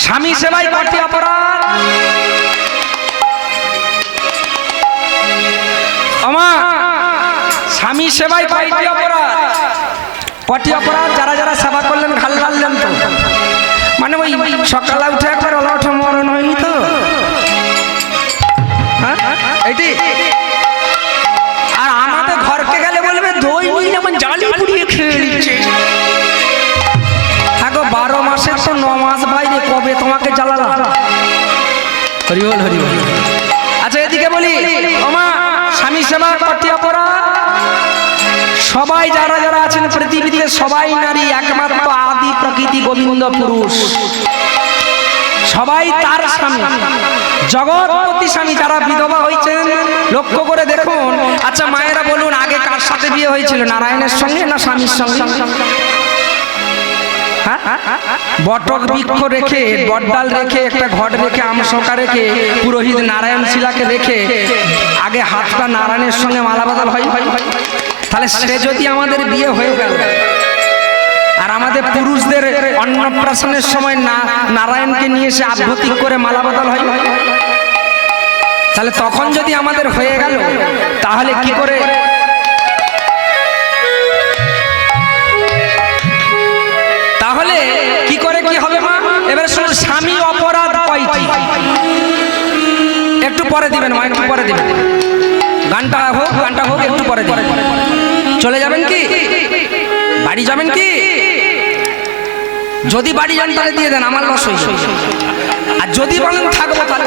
স্বামী সেবায় কয়টি অপরাধ? আমার স্বামী সেবায় কয়টি অপরাধ? কয়টি অপরাধ? যারা যারা সেবা করলেন ঘাল লাললেন তো, মানে ওই সকালে উঠে একবার ওলা ওঠে মরণ হয়নি তো, হ্যাঁ এইটি। আর আমাদের ঘরকে গেলে বলবে দই নিয়ে যেমন জালি পুড়িয়ে খেয়ে নিচ্ছে। থাকো 12 মাসের তো 9 মাস বাইরে, কবে তোমাকে জ্বালালাম? হরি বল, হরি বল। আচ্ছা এদিকে বলি, ওমা স্বামী সেবা কয়টি অপরাধ? সবাই যারা যারা আছেন পৃথিবীতে সবাই নারী, একমাত্র আদি প্রকৃতি গোবিন্দ পুরুষ, সবাই তার স্বামী, জগৎপতি স্বামী। যারা বিধবা হয়েছেন লক্ষ্য করে দেখুন। আচ্ছা মায়েরা বলুন, আগে কার সাথে বিয়ে হয়েছিল, নারায়ণের সঙ্গে না স্বামীর সঙ্গে? বটক বৃক্ষ রেখে, বটডাল রেখে, একটা ঘট রেখে, আমশোকা রেখে, পুরোহিত নারায়ণ শিলাকে রেখে আগে হাতটা নারায়ণের সঙ্গে মালা বদল হয়। তাহলে সে যদি আমাদের বিয়ে হয়ে গেল, আর আমাদের পুরুষদের অন্নপ্রাশনের সময় না নারায়ণকে নিয়ে এসে আভ্যতিক করে মালা বদল হয়, তাহলে তখন যদি আমাদের হয়ে গেল, তাহলে কি করে? তাহলে কি করে কি হবে মা? এবারে শুনুন, স্বামী অপরাধ কয়টি? একটু পরে দিবেন মা, একটু পরে দিবেন। গানটা হোক, একটু পরে দিবেন। চলে যাবেন কি? বাড়ি যাবেন কি? যদি বাড়ি যান তাহলে দিয়ে দেন, আমার লস হয়েছে। আর যদি বলেন থাকবো তাহলে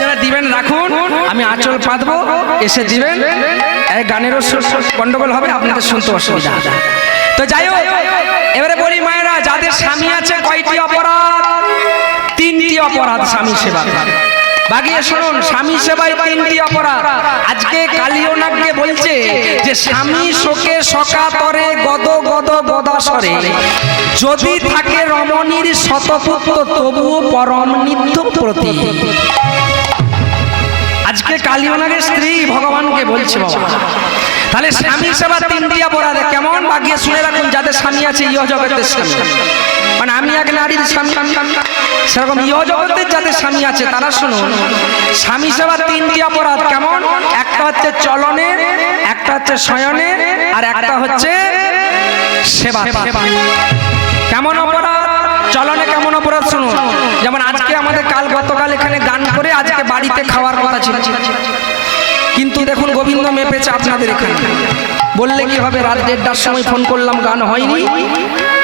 যারা দিবেন রাখুন, আমি আঁচল পাতবো, এসে দিবেন। এই গানেরও গন্ডগোল হবে, আপনাদের শুনতে অসুবিধা। তো যাই হোক, এবারে বলি মায়েরা, যাদের স্বামী আছে কয়টি অপরাধ? 3টি অপরাধ স্বামী সেবা। বাগিয়ে শুনুন, স্বামী সেবায় 3টি অপরাধ। আজকে কালিয়নাগকে বলছে যে স্বামী শোকে সকাতরে গদ গদ গদাসরে, যদি থাকে রমণীর শতপুত্র তবুও পরম নিত্য প্রতি। আজকে কালিয়নাগের স্ত্রী ভগবানকে বলছে বাবা। তাহলে স্বামী সেবা 3টি অপরাধ কেমন? বাগিয়ে শুনে রাখুন, যাদের স্বামী আছে ইহ জগতের স্বামী, মানে আমি এক নারীর স্বামী, সেরকম ইহ জগতের যাদের স্বামী আছে তারা শুনুন, স্বামী সেবা 3টি অপরাধ কেমন? একটা হচ্ছে চলনে, একটা হচ্ছে শয়নে, আর একটা হচ্ছে সেবা। কেমন অপরাধ? চলনে কেমন অপরাধ শুনুন। যেমন আজকে আমাদের গতকাল এখানে গান করে আজকে বাড়িতে খাওয়ার কথা ছিল, কিন্তু দেখুন গোবিন্দ মেপেছে আপনাদের এখানে। বললে কি হবে, রাত 1:30টার সময় ফোন করলাম, গান হয়নি,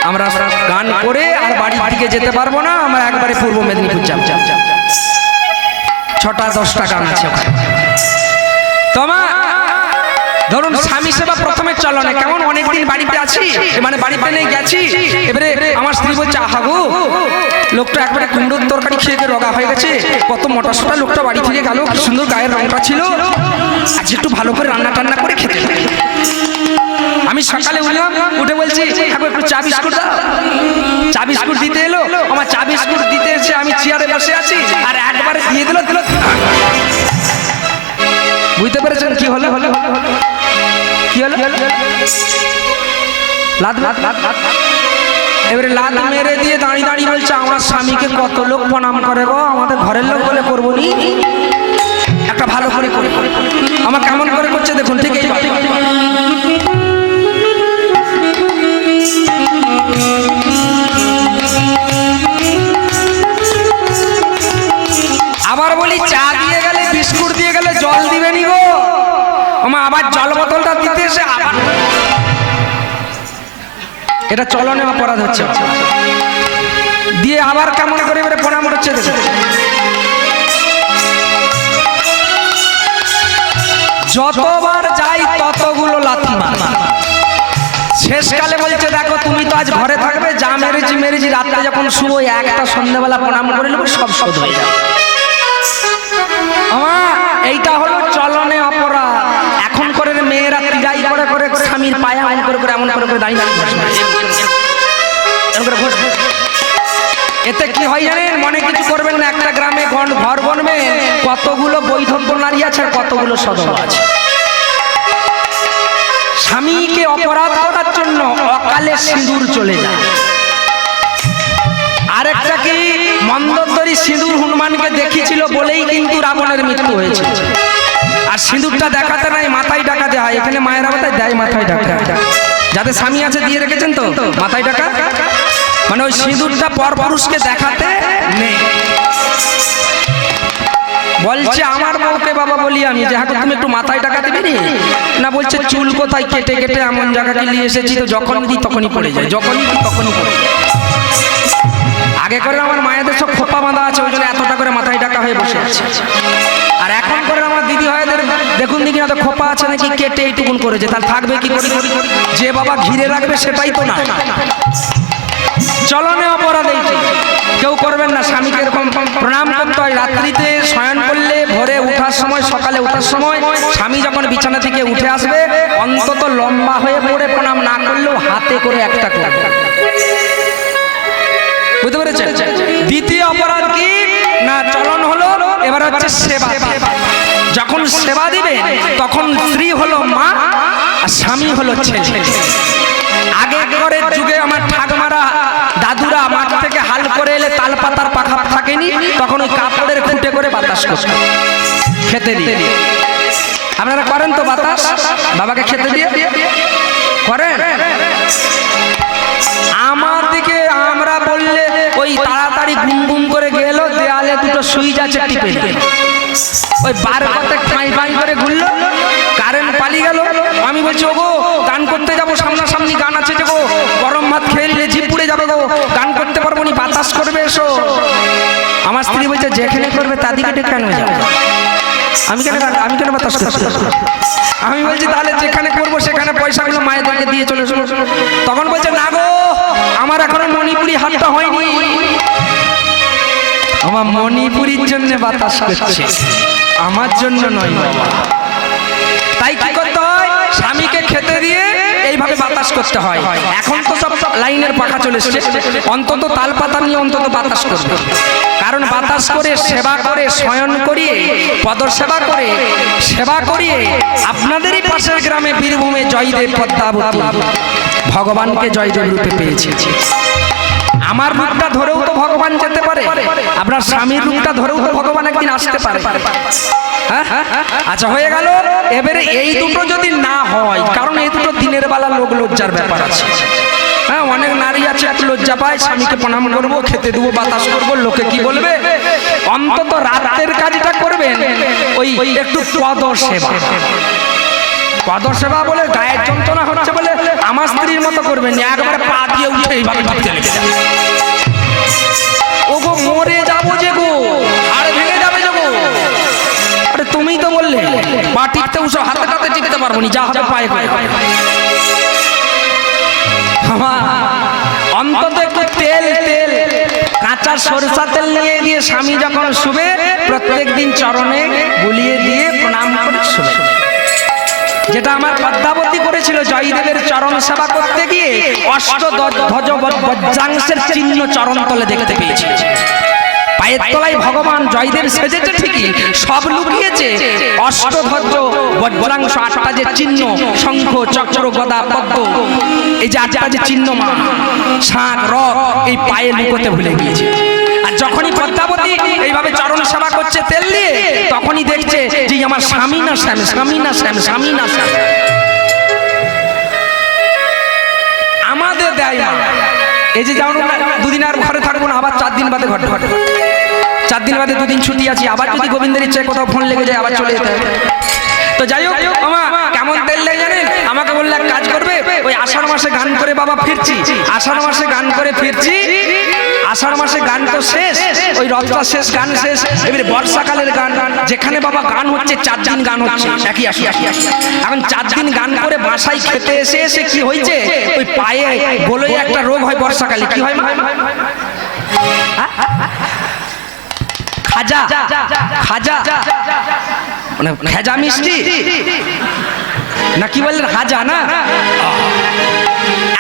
আমরা গান করে আর বাড়ির দিকে যেতে পারবো না, আমরা একবারে পূর্ব মেদিনীপুর যাব। 6টা 10টা গান আছে ওখানে। তোমার ধরুন স্বামী সেবা প্রথমে চলনে কেমন? অনেকদিন বাড়িতে আছি, মানে বাড়িতে নেই, গেছি, এবারে আমার স্ত্রী বলছে, আহা গো, লোকটা একবারে কুমড়োর তরকারি খেয়ে রোগা হয়ে গেছে, কত মোটা সোটা লোকটা বাড়ি থেকে গেল, কি সুন্দর গায়ের রংটা ছিল, আজ একটু ভালো করে রান্না টান্না করে খেতে। আমি সকালে উঠলাম, উঠে বলছি একটু চা বিস্কুট দাও। চা বিস্কুট দিতে এলো, আমার চা বিস্কুট দিতে এসে আমি চেয়ারে বসে আছি, আর একবারে দিয়ে দিল। বুঝতে পেরেছেন কি হলো? কি হলো? এবারে লাত মেরে দিয়ে দাঁড়িয়ে দাঁড়িয়ে বলছে, আমার স্বামীকে কত লোক প্রণাম করে গো, আমাদের ঘরের লোক বলে করবো নি, একটা ভালো করে করে আমার কেমন করে করছে দেখুন। ঠিক এই আবার বলি, চা দিয়ে গেলে, বিস্কুট দিয়ে গেলে জল দিবে নি গো, আমার আবার জল বোতলটা দিতে এসে আবার, এটা চলনে অপরাধ হচ্ছে। দিয়ে আবার কেমন করে এবারে প্রণাম হচ্ছে দেখুন। যতবার যাই ততগুলো লাথি মার, শেষকালে বলছে দেখো তুমি তো আজ ঘরে থাকবে, যা মেরেছি মেরেছি, রাত্রে যখন শুবো একটা সন্ধ্যাবেলা প্রণাম করে নেবো, সব শোধ হয়ে যাবে। আমার এইটা হলো চলনে অপরাধ। এখন করে মেয়েরা তিরাই করে করে স্বামীর পায়ে এমন করে করে এমন করে করে দাঁড়িয়ে দাঁড়িয়ে বসবে। এতে কি হয় জানেন? মনে কিছু করবেন না, একটা গ্রামে ঘর বনবে, কতগুলো বৈধব্য নারী আছে আর কতগুলো সদস্য আছে। স্বামীকে অপরাধ করার জন্য অকালে সিঁদুর চলে যায়। আরেকটা কি, মন্দোদরী সিঁদুর হনুমানকে দেখিয়েছিল বলেই কিন্তু রাবণের মৃত্যু হয়েছে। আর সিঁদুরটা দেখাতে নাই, মাথায় ডাকাতে হয়। এখানে মায়েরা মাথায় দেয়, মাথায় ডাকা। যাদের স্বামী আছে দিয়ে রেখেছেন তো মাথায় ডাকা, মানে ওই সিঁদুরটা পরপুরুষকে দেখাতে নেই। বলছে আমার বউকে বাবা বলি আমি যে হ্যাঁ তুমি একটু মাথায় টাকা দিবি না, বলছে চুল কোথায় কেটে কেটে এমন জায়গাকে নিয়ে এসেছি তো যখন দিই তখনই পড়ে যায়, যখনই দিই তখনই পড়ে যায়। আগে করে আমার মায়েদের সব খোপা বাঁধা আছে, ওই জন্য এতটা করে মাথায় টাকা হয়ে বসে আছে। আর এখন করে আমার দিদি ভাইদের দেখুন দেখি না তো খোপা আছে নাকি কেটে এইটুকুন করেছে, তার থাকবে কি করে? যে বাবা ঘিরে রাখবে সেটাই তো না। চলনে অপরাধ এইটি কেউ করবেন না। স্বামীকে এরকম প্রণাম করতে হয়। রাত্রিতে শয়ন করলে ভোরে উঠার সময়, সকালে উঠার সময় স্বামী যখন বিছানা থেকে উঠে আসবে অন্তত লম্বা হয়ে পড়ে প্রণাম না করলেও হাতে করে একটা করবে। বুঝতে পেরেছেন? দ্বিতীয় অপরাধ কি না, চলন হলো এবার হচ্ছে সেবা। যখন সেবা দিবে তখন স্ত্রী হলো মা আর স্বামী হলো ছেলে। আগে করে যুগে আমার ঠাকুমারা দাদুরা মাঠ থেকে হাল করে এলে তাল পাতার পাখা থাকেনি, তখন ওই কাপড়ের খুঁটে করে বাতাস করত খেতে দিয়ে। আপনারা করেন তো বাতাস বাবাকে খেতে দিয়ে? করেন? আমার দিকে আমরা বললে ওই তাড়াতাড়ি গুম গুম করে গেল, দেয়ালে দুটো সুইচ আছে টিপে ওই বার করতে ঠাঁই ঠাঁই করে ঘুরলো, কারেন্ট পালিয়ে গেল। আমি বলছি ওগো গান করতে যাবো, সামনাসামনি গান আছে যে গো, গরম ভাত খেয়ে জি পুড়ে যাবে গো, গান করতে পারবো নি, বাতাস করবে এসো। আমার স্ত্রী বলছে যেখানে করবে তাদিকে ডেকে আনবে যাবে। আমি কেন বাতাস করছি? আমি বলছি তাহলে যেখানে করবো সেখানে পয়সাগুলো মায়েদেরকে দিয়ে চলে এসো। তখন বলছে না গো আমার এখনো মণিপুরি হাতটা হয়নি। আমার মণিপুরীর জন্য বাতাস করছে, আমার জন্য নয় বাবা। তাই কি করতে হয়? স্বামীকে খেতে দিয়ে এইভাবে বাতাস করতে হয়। এখন তো সব লাইনের পাখা চলে এসছে, অন্তত তাল পাতা নিয়ে অন্তত বাতাস করবে। কারণ বাতাস করে সেবা করে শয়ন করিয়ে পদ সেবা করিয়ে আপনাদেরই পাশের গ্রামে বীরভূমে জয়দেব পদ্মাবতী ভগবানকে জয়দেব রূপে পেয়েছে। আমার রূপটা ধরেও তো ভগবান যেতে পারে, আপনার স্বামীর রূপটা ধরেও তো ভগবান একদিন আসতে পারে। আচ্ছা হয়ে গেল। এবারে এই দুটো যদি না হয়, কারণ এই দুটো দিনের বেলা লোক লজ্জার ব্যাপার আছে। হ্যাঁ, অনেক নারী আছে একটু লজ্জা পায়, স্বামীকে প্রণাম করবো, খেতে দেবো, বাতাস করবো, লোকে কি বলবে। অন্তত রাতের কাজটা করবেন ওই একটু পদ সেবা বলে গায়ের যন্ত্রণা হচ্ছে বলে আমার স্ত্রীর মতো করবেন, একবারে পা দিয়ে উঠে এইভাবে ভাবতে লেগে যাবে। ও গো মরে যাবো যে গো, আর ভেঙে যাবে যে গো। আরে তুমি তো বললে পা টিপতে উঠো, হাতে হাতে টিপতে পারবো নি, যা হবে পায়ে পায়ে। অন্তত একটু তেল কাঁচা সরষা তেল নিয়ে দিয়ে স্বামী যখন শুবে প্রত্যেক দিন চরণে বুলিয়ে দিয়ে প্রণাম করে শুবে। যেটা আমার পদ্মাবতী করেছিল জয়দেবের চরণ সেবা করতে গিয়ে অষ্টধ্বজ বজ্রাংশের চিহ্ন চরণ তলে দেখতে পেয়েছি। পায়ের তলায় ভগবান জয়দেব সেজেছে ঠিকই, সব লুকিয়েছে অষ্টধ্বজ বজ্রাংশ, আটটা যে চিহ্ন, শঙ্খ চক্র গদা পদ্ম, এই যে আটটা যে চিহ্ন, মা শাঁখ রক, এই পায়ে লুকোতে ভুলে গিয়েছে। আর যখনই পদ্মাবতী এইভাবে চরণ সেবা করছে তেল দিয়ে, তখনই দেখছে যে আমার স্বামী না শ্যাম, স্বামী না শ্যাম, স্বামী না শ্যাম। আমাদের দেয় না। এই যে যেমন দুদিন আর ঘরে থাকবো না, আবার 4 দিন বাদে ঘর 4 দিন বাদে 2 দিন ছুটি আছি, আবার যদি গোবিন্দের ইচ্ছায় কোথাও ফোন লেগে যায় আবার চলে যেতে হবে। তো যাই হোক মামা, কেমন তেল লেগে জানেন? আমাকে বললে এক কাজ করবে, ওই আষাঢ় মাসে গান করে বাবা ফিরছি, আষাঢ় মাসে গান করে ফিরছি, আষাঢ় মাসে গান তো শেষ, ওই রথটা শেষ, গান শেষ, এবারে বর্ষাকালের গান, যেখানে বাবা গান হচ্ছে 4 দিন গান হচ্ছে একই আসি। এখন 4 দিন গান করে বাসায় খেতে এসে এসে কি হয়েছে, ওই পায়ে গোলয়ে একটা রোগ হয় বর্ষাকালে, কি হয় মা? খাজা, খাজা মানে খেজা মিষ্টি না কি বললেন, হাজা না?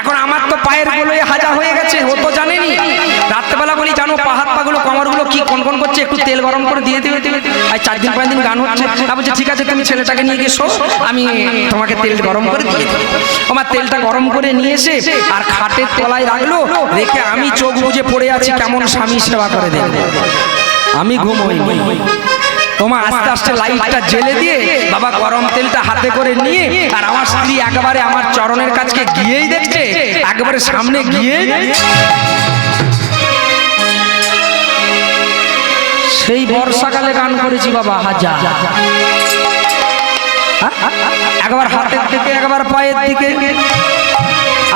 এখন আমার তো পায়ের গোলয়ে হাজা হয়ে গেছে, ও তো জানেনি। রাত্রেবেলা বলি জানো পা হাত পাগুলো কোমরগুলো কি কনকন করছে, একটু তেল গরম করে দিয়ে দিবে। আর 4 দিন 5 দিন গান হচ্ছে, তা বলছে ঠিক আছে তুমি ছেলেটাকে নিয়ে গিয়ে শো, আমি তোমাকে তেল গরম করে দিয়ে দেবো। আমার তেলটা গরম করে নিয়ে এসে আর খাটের তলায় রাখলো, রেখে আমি চোখ বুজে পড়ে আছি কেমন স্বামী সেবা করে দেবে। আমি ঘুমোই, তোমার আস্তে আস্তে লাইটটা জ্বেলে দিয়ে বাবা গরম তেলটা হাতে করে নিয়ে, আর আমার স্ত্রী একেবারে আমার চরণের কাছে গিয়েই দেখছে, একেবারে সামনে গিয়ে সেই বর্ষাকালে গান করেছি বাবা হাজা, একবার হাতের দিকে একবার পায়ের দিকে,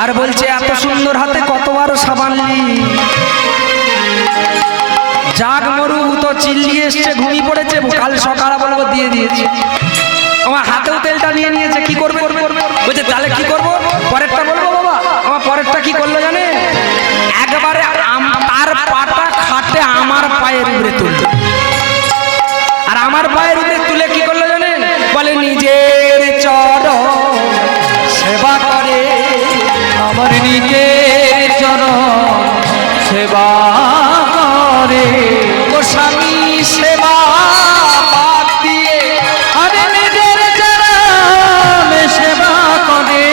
আর বলছে এত সুন্দর হাতে কতবার সাবানলি, জাগ মরু তো চিল্লিয়ে এসছে, ঘুমিয়ে পড়েছে, কাল সকালে বলবো দিয়ে দিয়েছে। আমার হাতেও তেলটা নিয়ে নিয়েছে, কি করবে? বলছে তাহলে কি করবো, পরেরটা বলবো বাবা। আমার পরেরটা কি করলো জানে, একবারে তার পাটা খাটে আমার পায়ের উপরে তুললো, আর আমার পায়ের উপরে তুলে কি করলো জানে, বলে নিজের চরণ সেবা করে, আমার নিজের চরণ সেবা করে, ও স্বামী সেবা বাদ দিয়ে, আরে নিজের চরণ সেবা করে,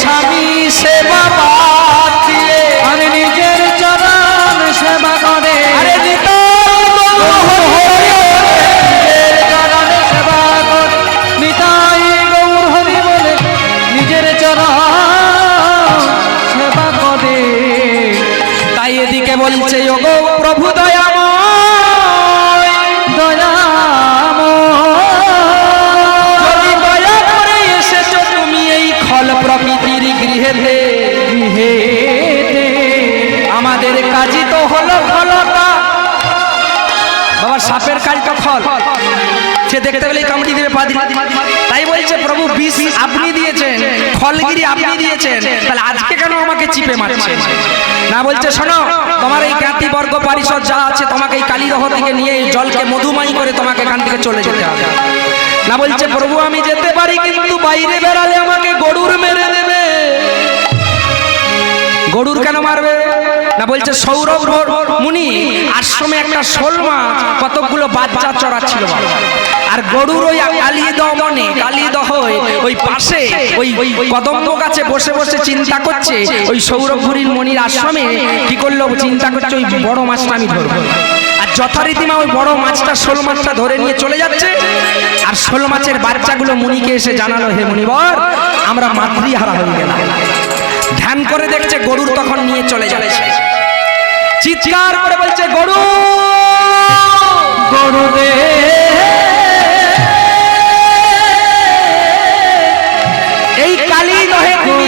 স্বামী সেবা বাদ দিয়ে, আরে নিজের চরণ সেবা করে, আরে নিজের চরণ সেবা করে, নিতাই গৌর হরি বলে নিজের চরণ সেবা করে। তাই এদিকে বলছে ও গো প্রভু দয়াময়, যদি দয়া করে এসেছো তুমি এই খল প্রকৃতির গৃহেতে, আমাদের কাজই তো হলো ফলতা। বাবা সাপের কাজ তো ফল, সে দেখতে পেলেই কামড়ি দেবে পা দিলে। তাই বলছে প্রভু বিষ আপনি দিয়েছেন, ফলগিরি আপনি দিয়েছেন, তাহলে আজকে কেন আমাকে চিপে মারছেন? না বলছে শোনো, তোমার এই জ্ঞাতি বর্গ পরিষদ যা আছে, তোমাকে এই কালীদহ থেকে নিয়ে এই জলকে মধুমাই করে তোমাকে এখান থেকে চলে যেতে হবে। না বলছে প্রভু আমি যেতে পারি, কিন্তু বাইরে বেরালে আমাকে গরুর মেরে দেবে। গরুর কেন মারবে? না বলছে সৌরভ মুনি আশ্রমে একটা শোল মাছ কতগুলো বাচ্চা চড়াচ্ছিল, আর গরুর ওই কালীদহ ওই পাশে ওই কদম্ব গাছে বসে বসে চিন্তা করছে, ওই সৌরভ মুনির আশ্রমে কি করলো, চিন্তা করছে ওই বড় মাছটা আমি ধরবো। আর যথারীতিমা ওই বড় মাছটা শোল মাছটা ধরে নিয়ে চলে যাচ্ছে, আর শোল মাছের বাচ্চাগুলো মুনিকে এসে জানালো, হে মুনিবর আমরা মাতৃহারা হয়ে গেলাম। ধ্যান করে দেখছে গরুর তখন নিয়ে চলে যাচ্ছে, চিৎকার করে বলছে গরু গরু রে, এই কালীদহে তুমি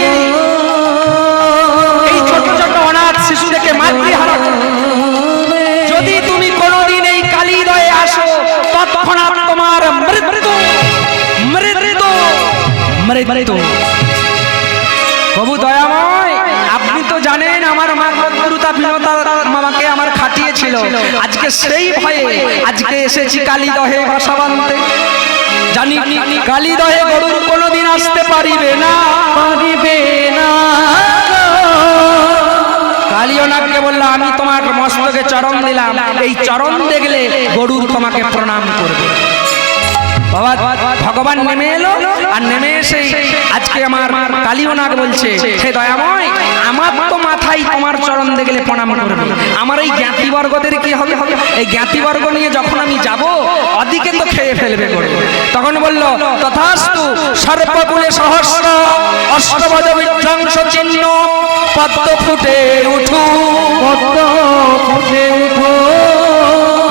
এই ছোট ছোট অনাথ শিশুদেরকে মাতৃহারা করো। যদি তুমি কোনোদিন এই কালীদহে আসো, তৎক্ষণাৎ তোমার মৃত্যু মৃত্যু মৃত্যু। প্রভু দয়াময়, আপনি তো জানেন আমার মা কদ্রুতা বিনতা মামাকে আমার খাটিয়েছিল, আজকে সেই ভয়ে আজকে এসেছি কালীদহে বাসা বাঁধতে। জানি কালীদহে গরুর কোনোদিন আসতে পারিবে না। কালীনাথকে বললো আমি তোমার মস্তকে চরণ দিলাম, এই চরণ দেখলে গরুর তোমাকে প্রণাম করবে। বাবা ভগবান নেমে এলো, আর নেমে এসে আজকে আমার কালীনাথ বলছে, হে দয়াময় আমার তো মাথায় তোমার চরণ দেখলে প্রণাম করবে, আমার এই জ্ঞাতিবর্গদের কি হবে? এই জ্ঞাতিবর্গ নিয়ে যখন আমি যাব, অদিকে তো খেয়ে ফেলবে গরু। তখন বলল তথাস্তু সর্বকুলে সহস্র অষ্টভুজ বিধ্বংস চিহ্ন পদ্ম ফুটে উঠু, পদ্ম ফুটে উঠো,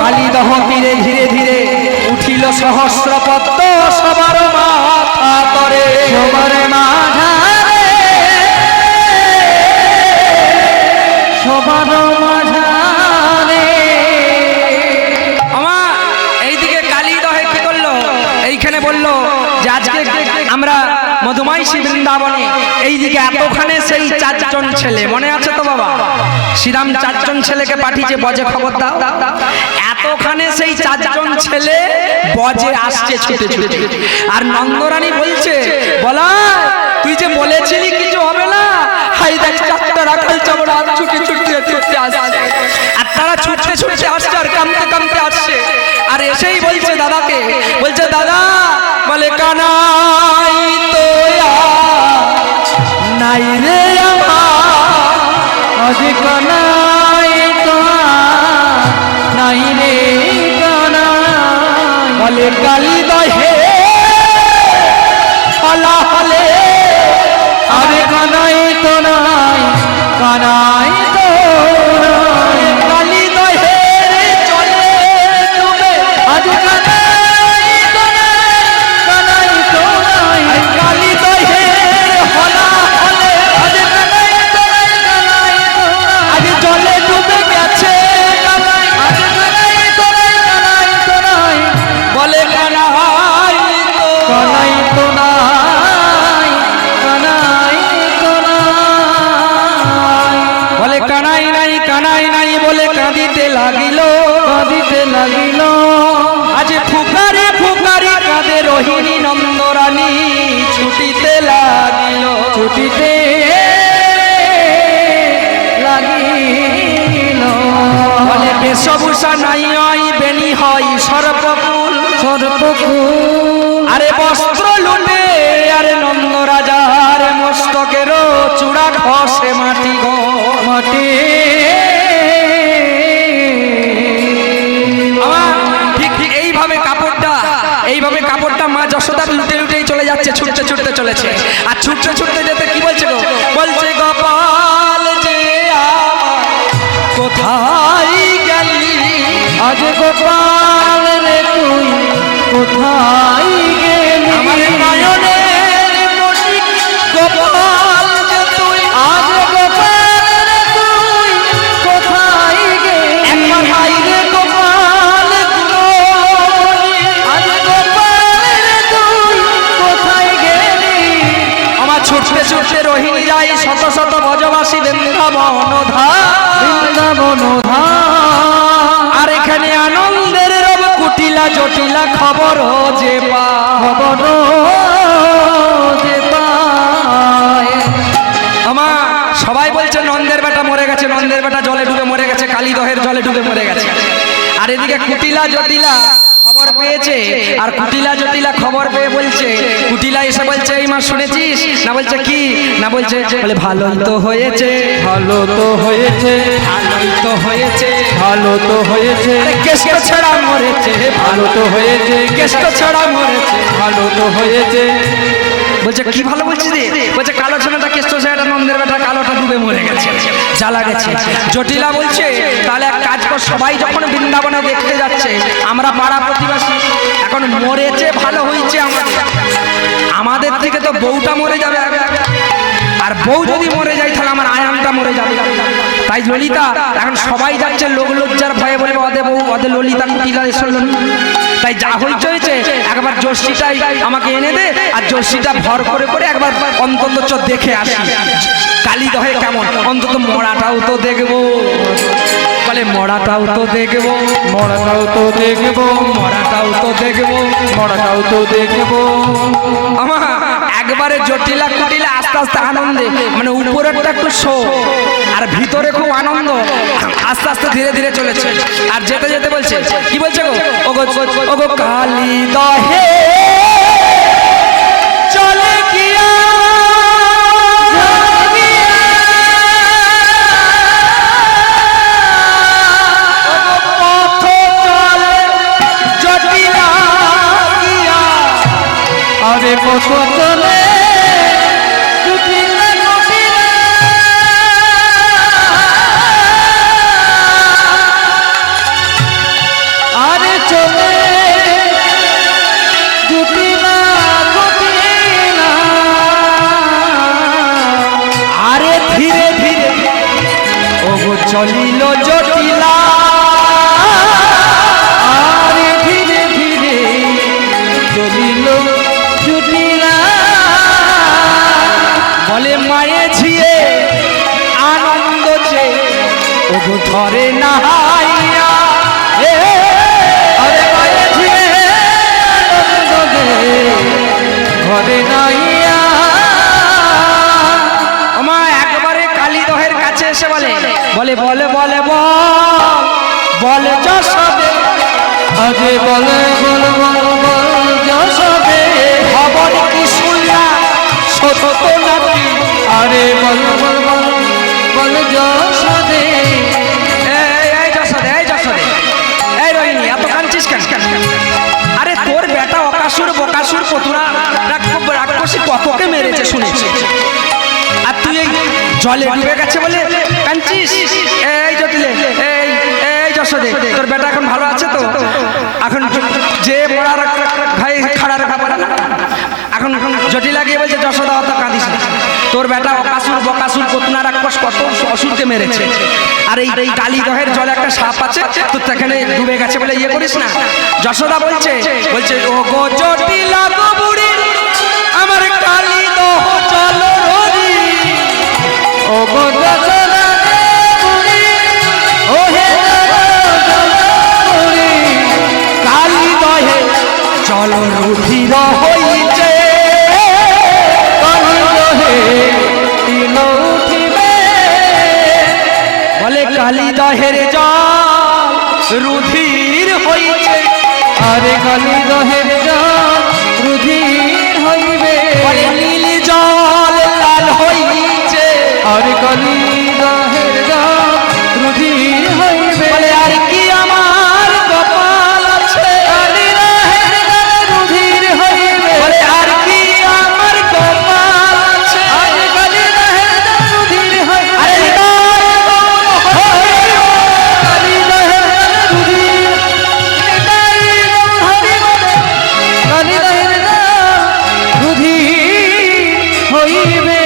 কালীদহ তীরে ধীরে ধীরে উঠিল সহস্র পদ্ম সবার মাথা তরে, সবার মাঝারে, সবার মাঝারে মধুমাইশী বৃন্দাবনে এইদিকে এতখানে সেই চারজন ছেলে, মনে আছে তো বাবা? শ্রীরাম চারজন ছেলেকে পাঠিয়েছে, বজে খবর দাও। এতখানে সেই চারজন ছেলে বজে আসছে ছুটে ছুটে, আর নন্দরানী বলছে, বলা তুই যে বলেছিলি কিছু হবে না, হাই দেখ চারটা রাখাল চামড়া ছুটে ছুটে ছুটে আসছে। আর তারা ছুটতে ছুটতে আসছে আর কামতে কামতে আসছে, আর এসেই বলছে দাদাকে, বলছে দাদা, বলে কানাই তো নাই রে আমার, আজ কানাই তো নাই রে কানাই, বলে কালী দহে হলা হলে, আরে কানাই তো নাই, কানাই তো নাই, কালী দহে চলে ডুবে, আজ কানাই তো নাই, কানাই তো নাই, কালী দহে হলা হলে, আজ কানাই তো নাই, কানাই তো নাই, আজ জলে ডুবে গেছে কানাই, আজ কানাই তো নাই, কানাই তো নাই, বলে কানাই তো কানাই তো নাই, কানাই তো নাই, বলে কানাই নাই, কানাই নাই বলে কাঁদিতে লাগিল, কাঁদিতে লাগিল, আজ ফুকারি ফুকারি কাঁদে রোহিণী নন্দরানী, ছুটিতে লাগিল, ছুটিতে লাগিল, বলে বেশভূষা নাই হয় বেনি হয় সর্বকুল, সর্বকুল, আরে বস্ত্র লুটে আরে নন্দ রাজার মস্তকেরও চূড়া ঘষে মাটি গো মাটি, আমার ঠিক ঠিক এইভাবে কাপড়টা মা যশোদা লুটে লুটেই চলে যাচ্ছে, ছুটতে ছুটতে চলেছে, আর ছুটতে ছুটতে যেতে কি বলছে গো, বলছে গোপাল যে আমার কোথায় গেলি, আজ গোপাল রে তুই কোথায় গেলি, আমার নয়নের মণি গোপাল যে তুই, আজ গোপাল রে তুই কোথায় গেলি, একবার হাই রে গোপাল গুণমণি, আজ গোপাল রে তুই কোথায় গেলি, আমার ছুটতে ছুটতে রোহিণী যাই শত শত ব্রজবাসী বৃন্দাবন ধাম, বৃন্দাবন ধাম, আর এখানে আনন্দের রব কুটিলা জটিলা খবর যে পা, খবর যে পায়, আমার সবাই বলছে নন্দের বেটা মরে গেছে, নন্দের বেটা জলে ডুবে মরে গেছে, কালীদহের জলে ডুবে মরে গেছে, আর এদিকে কুটিলা জটিলা খবর পেয়েছে, আর কুটিলা জটিলা খবর পেয়ে বলছে, কুটিলা এসে বলছে, এই মা শুনেছিস না, বলছে কি না, বলছে বলে ভালোই তো হয়েছে, ভালো তো হয়েছে, ভালোই তো হয়েছে, ভালো তো হয়েছে, আরে কেষ্ট ছাড়া মরেছে, ভালো তো হয়েছে, কেষ্ট ছাড়া মরেছে, ভালো তো হয়েছে, বলছে কি ভালো বলছিস রে, বলছে কালো ছেলেটা কেষ্ট ছেলেটা নন্দের বেটা কালোটা ডুবে মরে গেছে, জ্বালা গেছে। জটিলা বলছে তাহলে এক কাজ কর, সবাই যখন বৃন্দাবনে দেখতে যাচ্ছে, আমরা পাড়া প্রতিবেশী, এখন মরেছে ভালো হয়েছে আমাদের থেকে তো বউটা মরে যাবে, আর বউ যদি মরে যায় তাহলে আমার আয়ামটা মরে যাবে, তাই ললিতা এখন সবাই যাচ্ছে লোক লজ্জার ভয়ে বলবে ওদের বউ ওদের ললিতা কুটিলা এসে, তাই যা হয়েছে একবার জর্সিটাই আমাকে এনে দে, আর জর্সিটা ভর করে করে একবার অন্তত দেখে আসি কালীদহে কেমন, অন্তত মরাটাও তো দেখবো, বলে মরাটাও তো দেখবো, মরাটাও তো দেখবো, মরাটাও তো দেখবো, মরাটাও তো দেখবো, আমার একবারে জটিলা কুটিলা আস্তে আস্তে আনন্দে, মানে উপরেরটা একটু শো আর ভিতরে খুব আনন্দ, আস্তে আস্তে ধীরে ধীরে চলেছে, আর যেতে যেতে বলছে কি বলছে গো, ওগো কালীদহে চলে গিয়া, পথ চলে জটিলা গিয়া, আরে কত চলে জটিলা কুটিলা, আরে চলে জটিলা কুটিলা, আরে ধীরে ধীরে ওগো চলিল জটিলা, আরে ধীরে ধীরে চলিল জটিলা, ধরে না হাইয়া আরে গায়েছি রে আনন্দ দে ঘরে নাইয়া। আমা একবারে কালীদহের কাছে এসে বলে বলে বলে বলে বলে যশোদে আজে বলে বল বল বল যশোদে খবর কি শুনলা সত্য নাকি? আরে বল বল বল বল যশোদে। এই যশোদে এই যশোদে এই রোহিণী এত কাঁদছিস কেন? আরে তোর বেটা অকাসুর বকাসুর কতুরা রাক্ষসী কতকে মেরেছে শুনেছি, আর তুই এই জলে ডুবে গেছে বলে কাঁদছিস? এই জটিলে এই যশোদে তোর বেটা এখন ভালো আছে তো? এখন যে পড়ার ভাই খাড়ার খাবার এখন জটিলা গিয়ে বলছে যশোদা অত কাঁদিস না, তোর বেটা অকাসুর বকাসুর কতুনা রাক্ষস কত অসুরকে মেরেছে, আর এই কালীদহের জলে একটা সাপ আছে তো সেখানে ডুবে গেছে বলে ইয়ে করিস না। যশোদা বলছে ও গো জটিলা গো বুড়ি আমার কালীদহ জল ররি। ও গো যশোদা রে বুড়ি ও হে বুড়ি কালীদহে জল রুধির হইছে কালীদহে তিল উঠিবে। বলে কালীদহের জল রুধির হইছে, আরে কালীদহের জল রুধির হইবে। বলে নীল জল লাল হইছে, আরে কালীদহের জল রুধির হইবে। বলে আর কি আমার কপাল আছে, কালীদহের জল রুধির হইবে। বলে আর কি আমার কপাল আছে, আরে কালীদহের জল রুধির হইবে। আরে কালীদহের জল রুধির কালীদহের জল রুধির হইবে।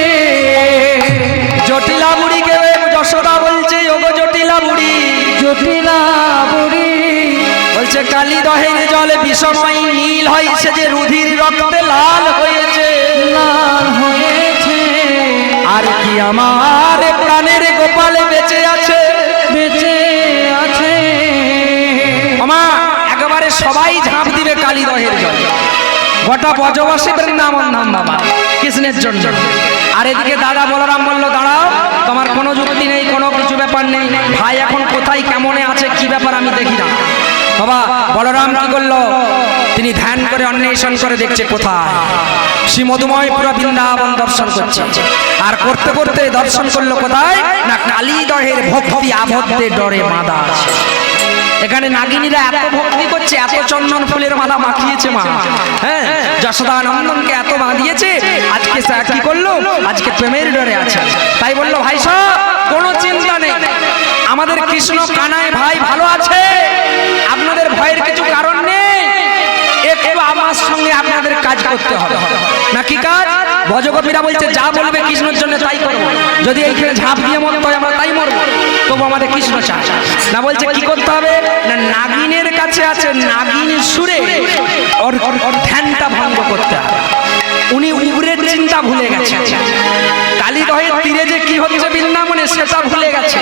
জটিলা বুড়িকে যশোদা বলছে ওগো জটিলা বুড়ি, জটিলা বুড়ি বলছে কালীদহের জলে বিষময় নীল হয়েছে যে রুধির রক্তে লাল হয়েছে, লাল হয়েছে। আর কি আমার প্রাণের গোপালে বেঁচে আছে, বেঁচে আছে। আমা একেবারে সবাই ঝাঁপ দিবে কালীদহের জলে, গোটা ব্রজবাসী বৃন্দাবন ধাম বাবা কৃষ্ণের জন্য। আর এদিকে দাদা বলরাম বললো দাঁড়াও, তোমার কোনো যুক্তি নেই, কোনো কিছু ব্যাপার নেই, ভাই এখন কোথায় কেমনে আছে কি ব্যাপার আমি দেখি না। বাবা বলরাম কি করলো, তিনি ধ্যান করে অন্বেষণ করে দেখছে কোথায় শ্রী মধুময় পুরো বৃন্দাবন দর্শন করছে, আর করতে করতে দর্শন করলো কোথায় না কালীদহের ভক্তি আবদ্ধে ডরে মাদা আছে। এখানে নাগিনীরা এত ভক্তি করছে, এত চন্দন ফুলের মালা মাখিয়েছে মা, হ্যাঁ যশোদা নন্দনকে এত বাঁধিয়েছে, আজকে কি করলো, আজকে প্রেমের ডরে আছে। তাই বললো ভাই সব কোনো চিন্তা নেই, আমাদের কৃষ্ণ কানাই ভাই ভালো আছে, আপনাদের ভয়ের কিছু কারণ নেই, একটু আমার সঙ্গে আপনাদের কাজ করতে হবে। নাকি কাজ? ভজগোপীরা বলছে যা বলবে কৃষ্ণের জন্য তাই করবো, যদি এইখানে ঝাঁপ দিয়ে মরতে হয় আমরা তাই মরবো, তবু আমাদের কৃষ্ণ চায় না। বলছে কি করতে হবে না, নাগিনের কাছে আছে নাগিন সুরে ওর ধ্যানটা ভঙ্গ করতে হবে। উনি উগ্রের চিন্তা ভুলে গেছে, কালীদহের তীরে যে কি হচ্ছে বৃন্দাবনে সেটা ভুলে গেছে,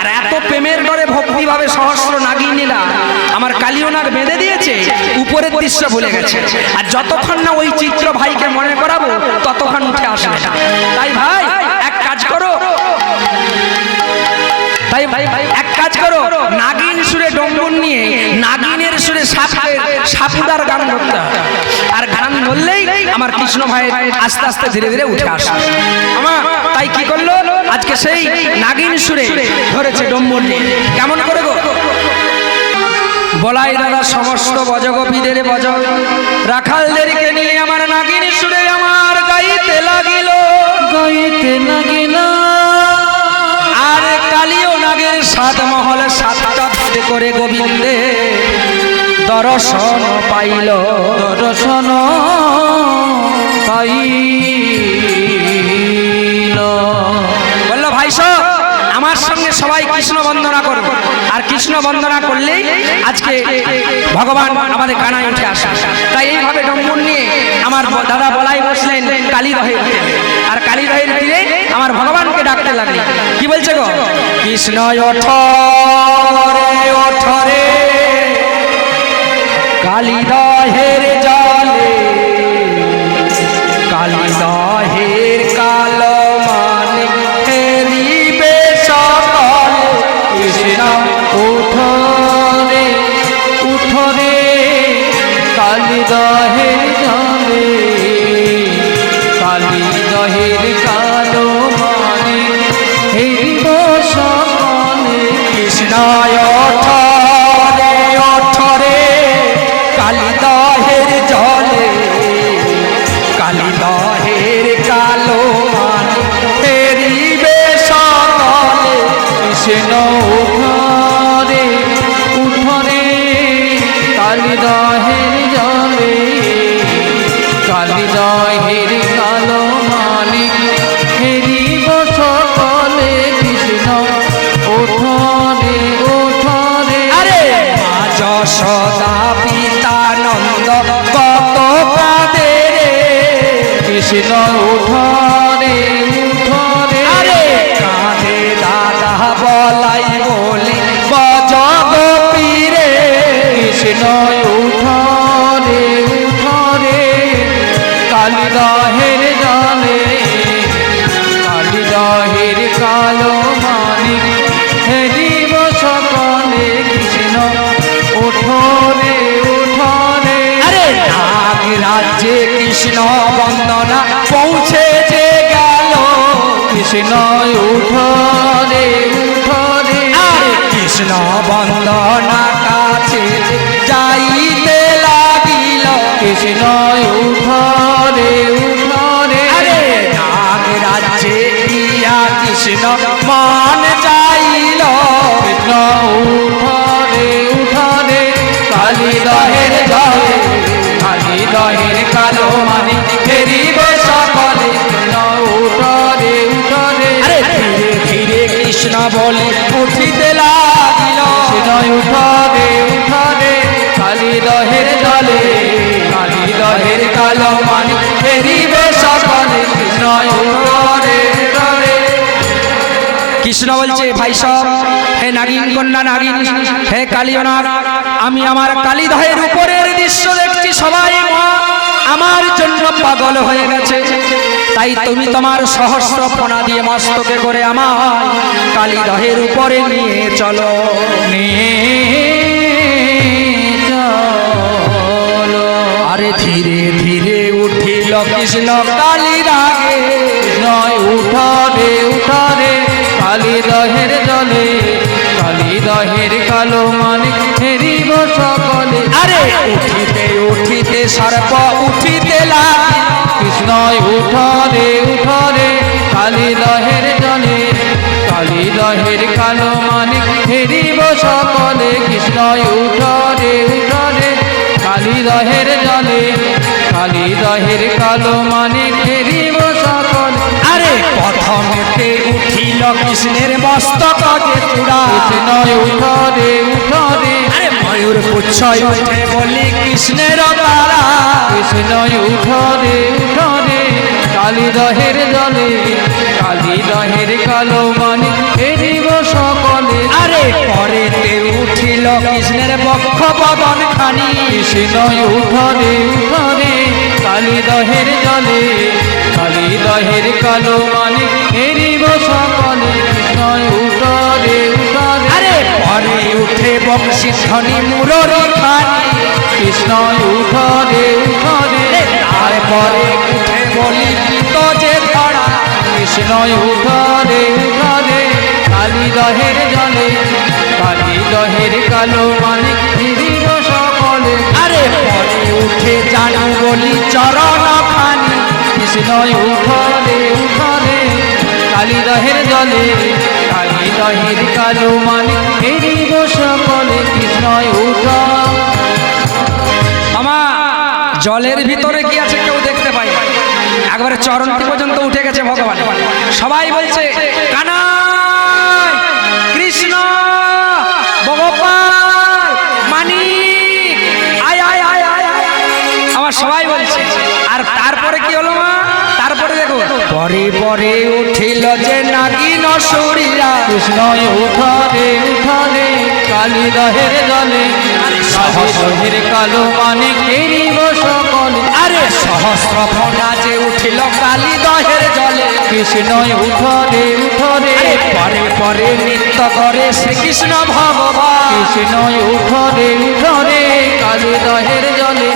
আর এত প্রেমের ডরে ভক্তিভাবে সহস্র নাগিনীরা আমার কালিওনাগ বেঁধে দিয়েছে, উপরের দৃশ্য ভুলে গেছে। আর যতক্ষণ না ওই চিত্র ভাইকে মনে করাবো ততক্ষণ উঠে আসবে না। তাই ভাই এক কাজ করো, তাই ভাই এক কাজ করো, নাগিন সুরে ডম্বুর নিয়ে নাগিনের সুরে সাপুদার গান করতে হবে, আর গান বললেই আমার কৃষ্ণ ভাই আস্তে আস্তে ধীরে ধীরে উঠে আসবে। আমার তাই কি করলো, আজকে সেই নাগিন সুরে ধরেছে ডম্বুর নিয়ে। কেমন করে গো বলাই দাদা সমস্ত বজগোপীদের বজ রাখালদেরকে নিয়ে আমার নাগিন সুরে আমার গাইতে লাগিল, গাইতে লাগিল। আর কালিও নাগের সাত মহলে সাতটা ভাবে করে গোবিন্দে দর্শন পাইল, দর্শন পাইল। বললো ভাই সব আমার সঙ্গে সবাই কৃষ্ণ বন্দনা করবে, আর কৃষ্ণ বন্দনা করলেই আজকে ভগবান আমাদের কানায় উঠে আসে। তাই এইভাবে ডম্বুর নিয়ে আমার দাদা বলাই বসলেন কালীদহের তীরে, আর কালীদহের তীরে আমার ভগবানকে ডাকতে লাগলেন। কি বলছে গো, কৃষ্ণ ওঠরে ওঠরে কালিদহের জলে কালিদহের কালো মানে হেরিবে সকলে কৃষ্ণ উঠরে উঠরে কালিদহের জলে কালিদহের কালো মানে হেরিব সকলে কৃষ্ণ ওঠরে ওঠরে কালিদহের জলে কালিদহের কালো মানে হেরিবে সকলে কৃষ্ণ উঠরে উঠরে কালিদহের জলে কালিদহের কালো মানিক হেরিব সকলে কৃষ্ণ উঠরে উঠরে আরে মা যশোদা পিতা নন্দ কত কাঁদে রে কৃষ্ণ উঠরে উঠরে আরে কাঁদে দাদা বলাই বলি বজ গোপীরে কৃষ্ণ উঠরে উঠরে কালিদহের জলে কালিদহের কালো মানিক হেরিব সকলে কৃষ্ণ উঠরে উঠরে আরে নাগ রাজ্যে কৃষ্ণ বন্দনা পৌঁছে যে গেল কৃষ্ণ উঠরে উঠরে আরে কৃষ্ণ বন্দনা কাছে যাইতে লাগিল কৃষ্ণ উঠরে উঠরে আরে নাগ রাজ্যে গিয়া কৃষ্ণ মান যাইল কৃষ্ণ উঠরে উঠরে কালিদহের জলে কালিদহের কালো মানে হেরিব সকলে কৃষ্ণ উঠরে উঠরে আরে ধীরে ধীরে কৃষ্ণ বলে উঠিতে লাগিল কৃষ্ণ উঠরে উঠরে কালিদহের জলে কালিদহের কালো মানে হেরিব সকলে কৃষ্ণ উঠরে উঠরে কৃষ্ণ বলছে ভাই সব হে নাগিন কন্যা নাগিন হে কালিয়নাগ আমি আমার কালিদহের উপরের দৃশ্য দেখছি সবাই আমার জন্য পাগল হয়ে গেছে তাই তুমি তোমার সহস্র ফণা দিয়ে মস্তকে করে আমার কালিদহের উপরে নিয়ে চলো চলো আরে ধীরে ধীরে উঠিল কৃষ্ণ কালিরাগে কৃষ্ণ উঠরে উঠরে কালিদহের জলে কালিদহের কালো মানে হেরিব সকলে আরে উঠিতে উঠিতে সর্প উঠিতে লাগিল কৃষ্ণ উঠরে উঠরে কালিদহের জলে কালিদহের কালো মানে হেরিব সকলে কৃষ্ণ উঠরে উঠরে কালিদহের জলে কালিদহের কালো মানে হেরিব সকলে আরে প্রথমেতে উঠিল কৃষ্ণের মস্তক যে চূড়া কৃষ্ণ উঠরে উঠরে আরে ময়ূর পুচ্ছ উঠে বলি কৃষ্ণের তারা কৃষ্ণ উঠরে উঠরে কালিদহের জলে কালিদহের কালো মানে হেরিব সকলে আরে পরেতে উঠিল কৃষ্ণের বক্ষ বদন খানি কৃষ্ণ উঠরে উঠরে কালিদহের জলে কালিদহের কালো মানে হেরিব সকলে কৃষ্ণ উঠরে উঠরে আরে পরে উঠে বংশী ধ্বনি মুররি খানি কৃষ্ণ উঠরে উঠরে তারপরে উঠে বলি পিত যে ধরা কৃষ্ণ উঠরে উঠরে কালিদহের জলে কালিদহের কালো মানে হেরিব সকলে আরে পরে উঠে জানু বলি চরণ খানি কৃষ্ণ উঠরে উঠরে কালিদহের জলে কালিদহের কালো মানে হেরিব সকলে কৃষ্ণ উঠ আমা জলের ভিতরে কি আছে কেউ দেখতে পাই না। একবারে চরণটি পর্যন্ত উঠে গেছে ভগবান সবাই বলছে কানাই কৃষ্ণ ভগবান মানিক আয় আয় আয় আয় আয়। আমার সবাই বলছে আর তারপরে কি হলো মা তারপরে দেখো পরে পরে পরে উঠিল যে নাগিন সুরিয়া কৃষ্ণ উঠরে উঠরে কালী দহের জলে কালী দহের কালো মানে ঘেরিব সকলে আরে সহস্র ফোনা যে উঠিল কালী দহের জলে কৃষ্ণ উঠরে উঠরে পরে পরে নৃত্য করে শ্রীকৃষ্ণ ভগবান কৃষ্ণ উঠরে উঠরে কালী দহের জলে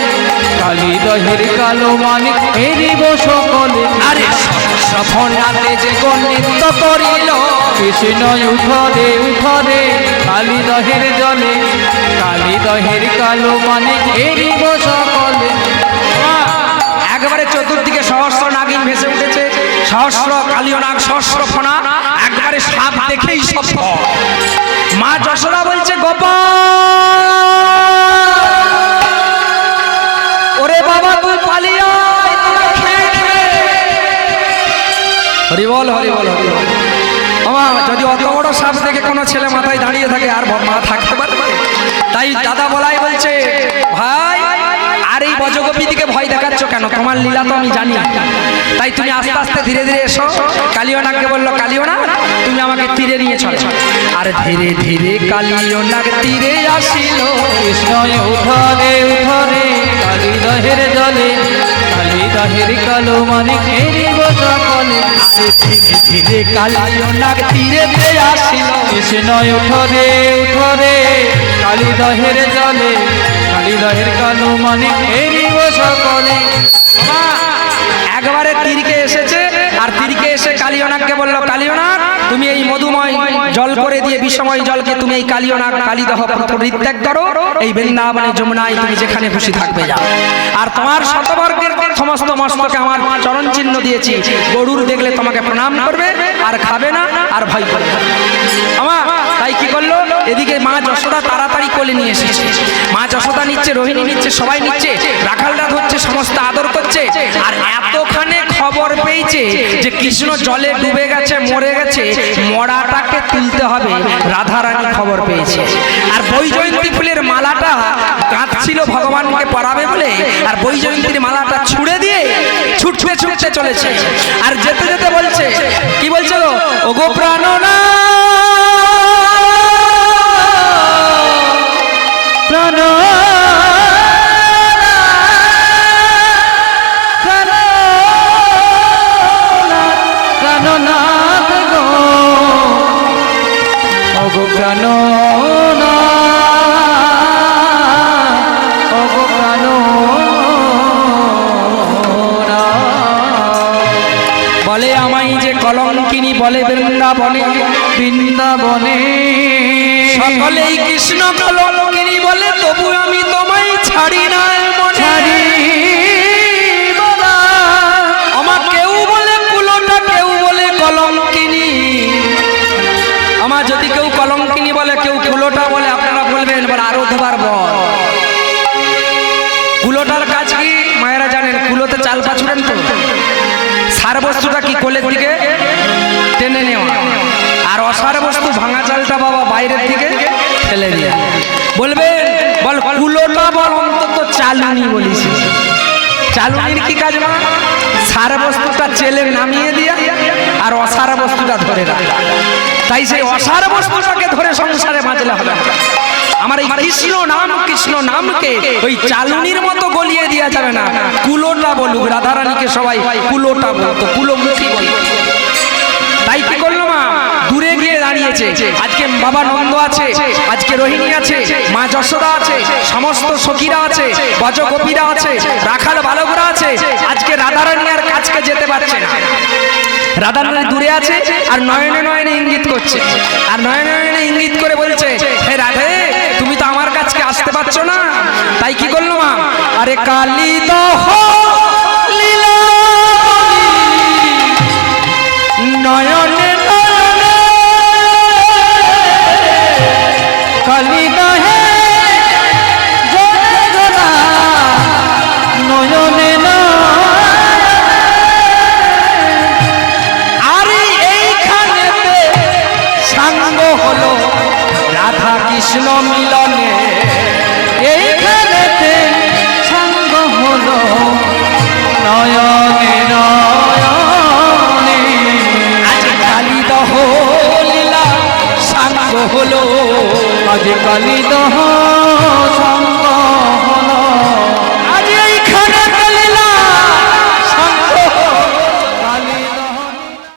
কালী দহের কালো মানে ঘেরিব সকলে আরে সহস্র ফোনাতে যে গো নৃত্য করিল কৃষ্ণ উঠরে উঠরে কালী দহের জলে কালী দহের কালো মানে ঘেরিব সকলে একবারে চতুর্দিকে সহস্র নাগিন ভেসে উঠেছে সহস্র কালীয় নাগ সহস্র ফোনা একবারে সাপ দেখেই সব ভয়। মা যশোদা বলছে গোপাল ওরে বাবা তুই পালিয়ে আয়, তোকে খেয়ে খেয়ে। হরি বল হরি বল হরি বল। মামা যদি অত বড় সাপ দেখে কোনো ছেলে মাথায় দাঁড়িয়ে থাকে আর মা থাকতে পারবে? তাই দাদা বলাই বলছে ভাই আর এই বজগোপী দিকে ভয় দেখাচ্ছ কেন? তোমার লীলা তো আমি জানি, তাই তুমি আস্তে আস্তে ধীরে ধীরে এসো। কালিয়নাগকে বললো কালিয়নাগ তুমি আমাকে তীরে নিয়ে চলো। আর ধীরে ধীরে কালিয়নাগ তীরে আসিল। কৃষ্ণ উঠরে উঠরে কালী দহের জলে কালী দহের কালো মানে ঘেরিব সকলে আরে ধীরে ধীরে কালিয়নাগ তীরে ধীরে আসিল। কৃষ্ণ উঠরে উঠরে কালী দহের জলে কালী দহের কালো মানে ঘেরিব সকলে একবারে তীরকে এসেছে আর তীরকে এসে কালিয়নাগকে বললো কালিয়নাগ তুমি এই মধুময় জল করে দিয়ে বিষময় জলকে তুমি এই কালিয়নাগ কালীদহ পরিত্যাগ করো, এই বৃন্দাবনে যমুনায় তুমি যেখানে খুশি থাকবে যাও। আর তোমার শতবর্গের সমস্ত মস্তকে আমার চরণ চিহ্ন দিয়েছি, গরুর দেখলে তোমাকে প্রণাম করবে আর খাবে না আর ভয় করবে না। আমার তাই কি করলো, এদিকে মা যশোদা তাড়াতাড়ি কোলে নিয়ে এসেছে। মা যশোদা নিচ্ছে, রোহিণী নিচ্ছে, সবাই নিচ্ছে, রাখালরা ধরছে, সমস্ত আদর করছে। আর এতখানে খবর পেয়েছে যে কৃষ্ণ জলে ডুবে গেছে, মরে গেছে, মরাটাকে তুলতে হবে, রাধারানী খবর পেয়েছে। আর বৈজয়ন্তী ফুলের মালাটা কাঁদছিল ভগবানকে পরাবে বলে, আর বৈজয়ন্তীর মালাটা ছুঁড়ে দিয়ে ছুটতে ছুটতে চলেছে। আর যেতে যেতে বলছে, কি বলছে গো, ও গো প্রাণনা প্রাণ প্রাণনাথ গো ও গো প্রাণনাথ ও গো প্রাণনাথ বলে আমায় যে কলঙ্কিনী বলে বৃন্দাবনে, বৃন্দাবনে সকলেই কৃষ্ণ কলঙ্কিনী বলে, তবু আমি তোমায় ছাড়ি না মনে। আমার কেউ বলে কুলোটা, কেউ বলে কলঙ্কিনী। আমার যদি কেউ কলঙ্কিনী বলে, কেউ কুলোটা বলে, আপনারা বলবেন এবার আরো দুবার বল। কুলোটার কাজ কি মায়েরা জানেন? কুলোতে চাল পাছুরেন তো, সার বস্তুটা কি কোলের দিকে টেনে নেওয়া, আর অসার বস্তু ভাঙা চালটা বাবা বাইরের দিকে ফেলে দিয়ে বলবে বল কুলোটা বল, অন্তত চালুনি বলিস। চালুনির কি কাজ মা? সার বস্তুটা চেলে নামিয়ে দিয়া আর অসার বস্তুটা ধরে রাখা। তাই সেই অসার বস্তুটাকে ধরে সংসারে বাঁচলে হবে না। আমার এই কৃষ্ণ নামকে ওই চালুনির মতো গলিয়ে দেওয়া যাবে না। কুলোটা বলুক, রাধারানীকে সবাই কুলোটা বলতো, কুলোমুখী বলতো। তাই কি করলো মা? দূরে গিয়ে দাঁড়িয়েছে। আজকে বাবা নন্দ আছে, আজকে রোহিণী আছে, মা যশোদা আছে, সমস্ত সখীরা আছে, বজগোপীরা আছে, রাখাল বালকরা আছে। আজকে রাধারানী আর কাছকে যেতে পারছে না। রাধারানী দূরে আছে আর নয়নে নয়নে ইঙ্গিত করছে, আর নয়নে নয়নে ইঙ্গিত করে বলছে, হে রাধে তুমি তো আমার কাছকে আসতে পারছো না। তাই কি করলো মা? আরে কালী দহ লীলা নয়নে নয়নে কালী দহে জগদা নয়নে আরে এইখানেতে সাঙ্গ হলো রাধা কৃষ্ণ মিলনে। এইখানেতে সাঙ্গ হলো নয়নে নয়নে আজ কালী দহ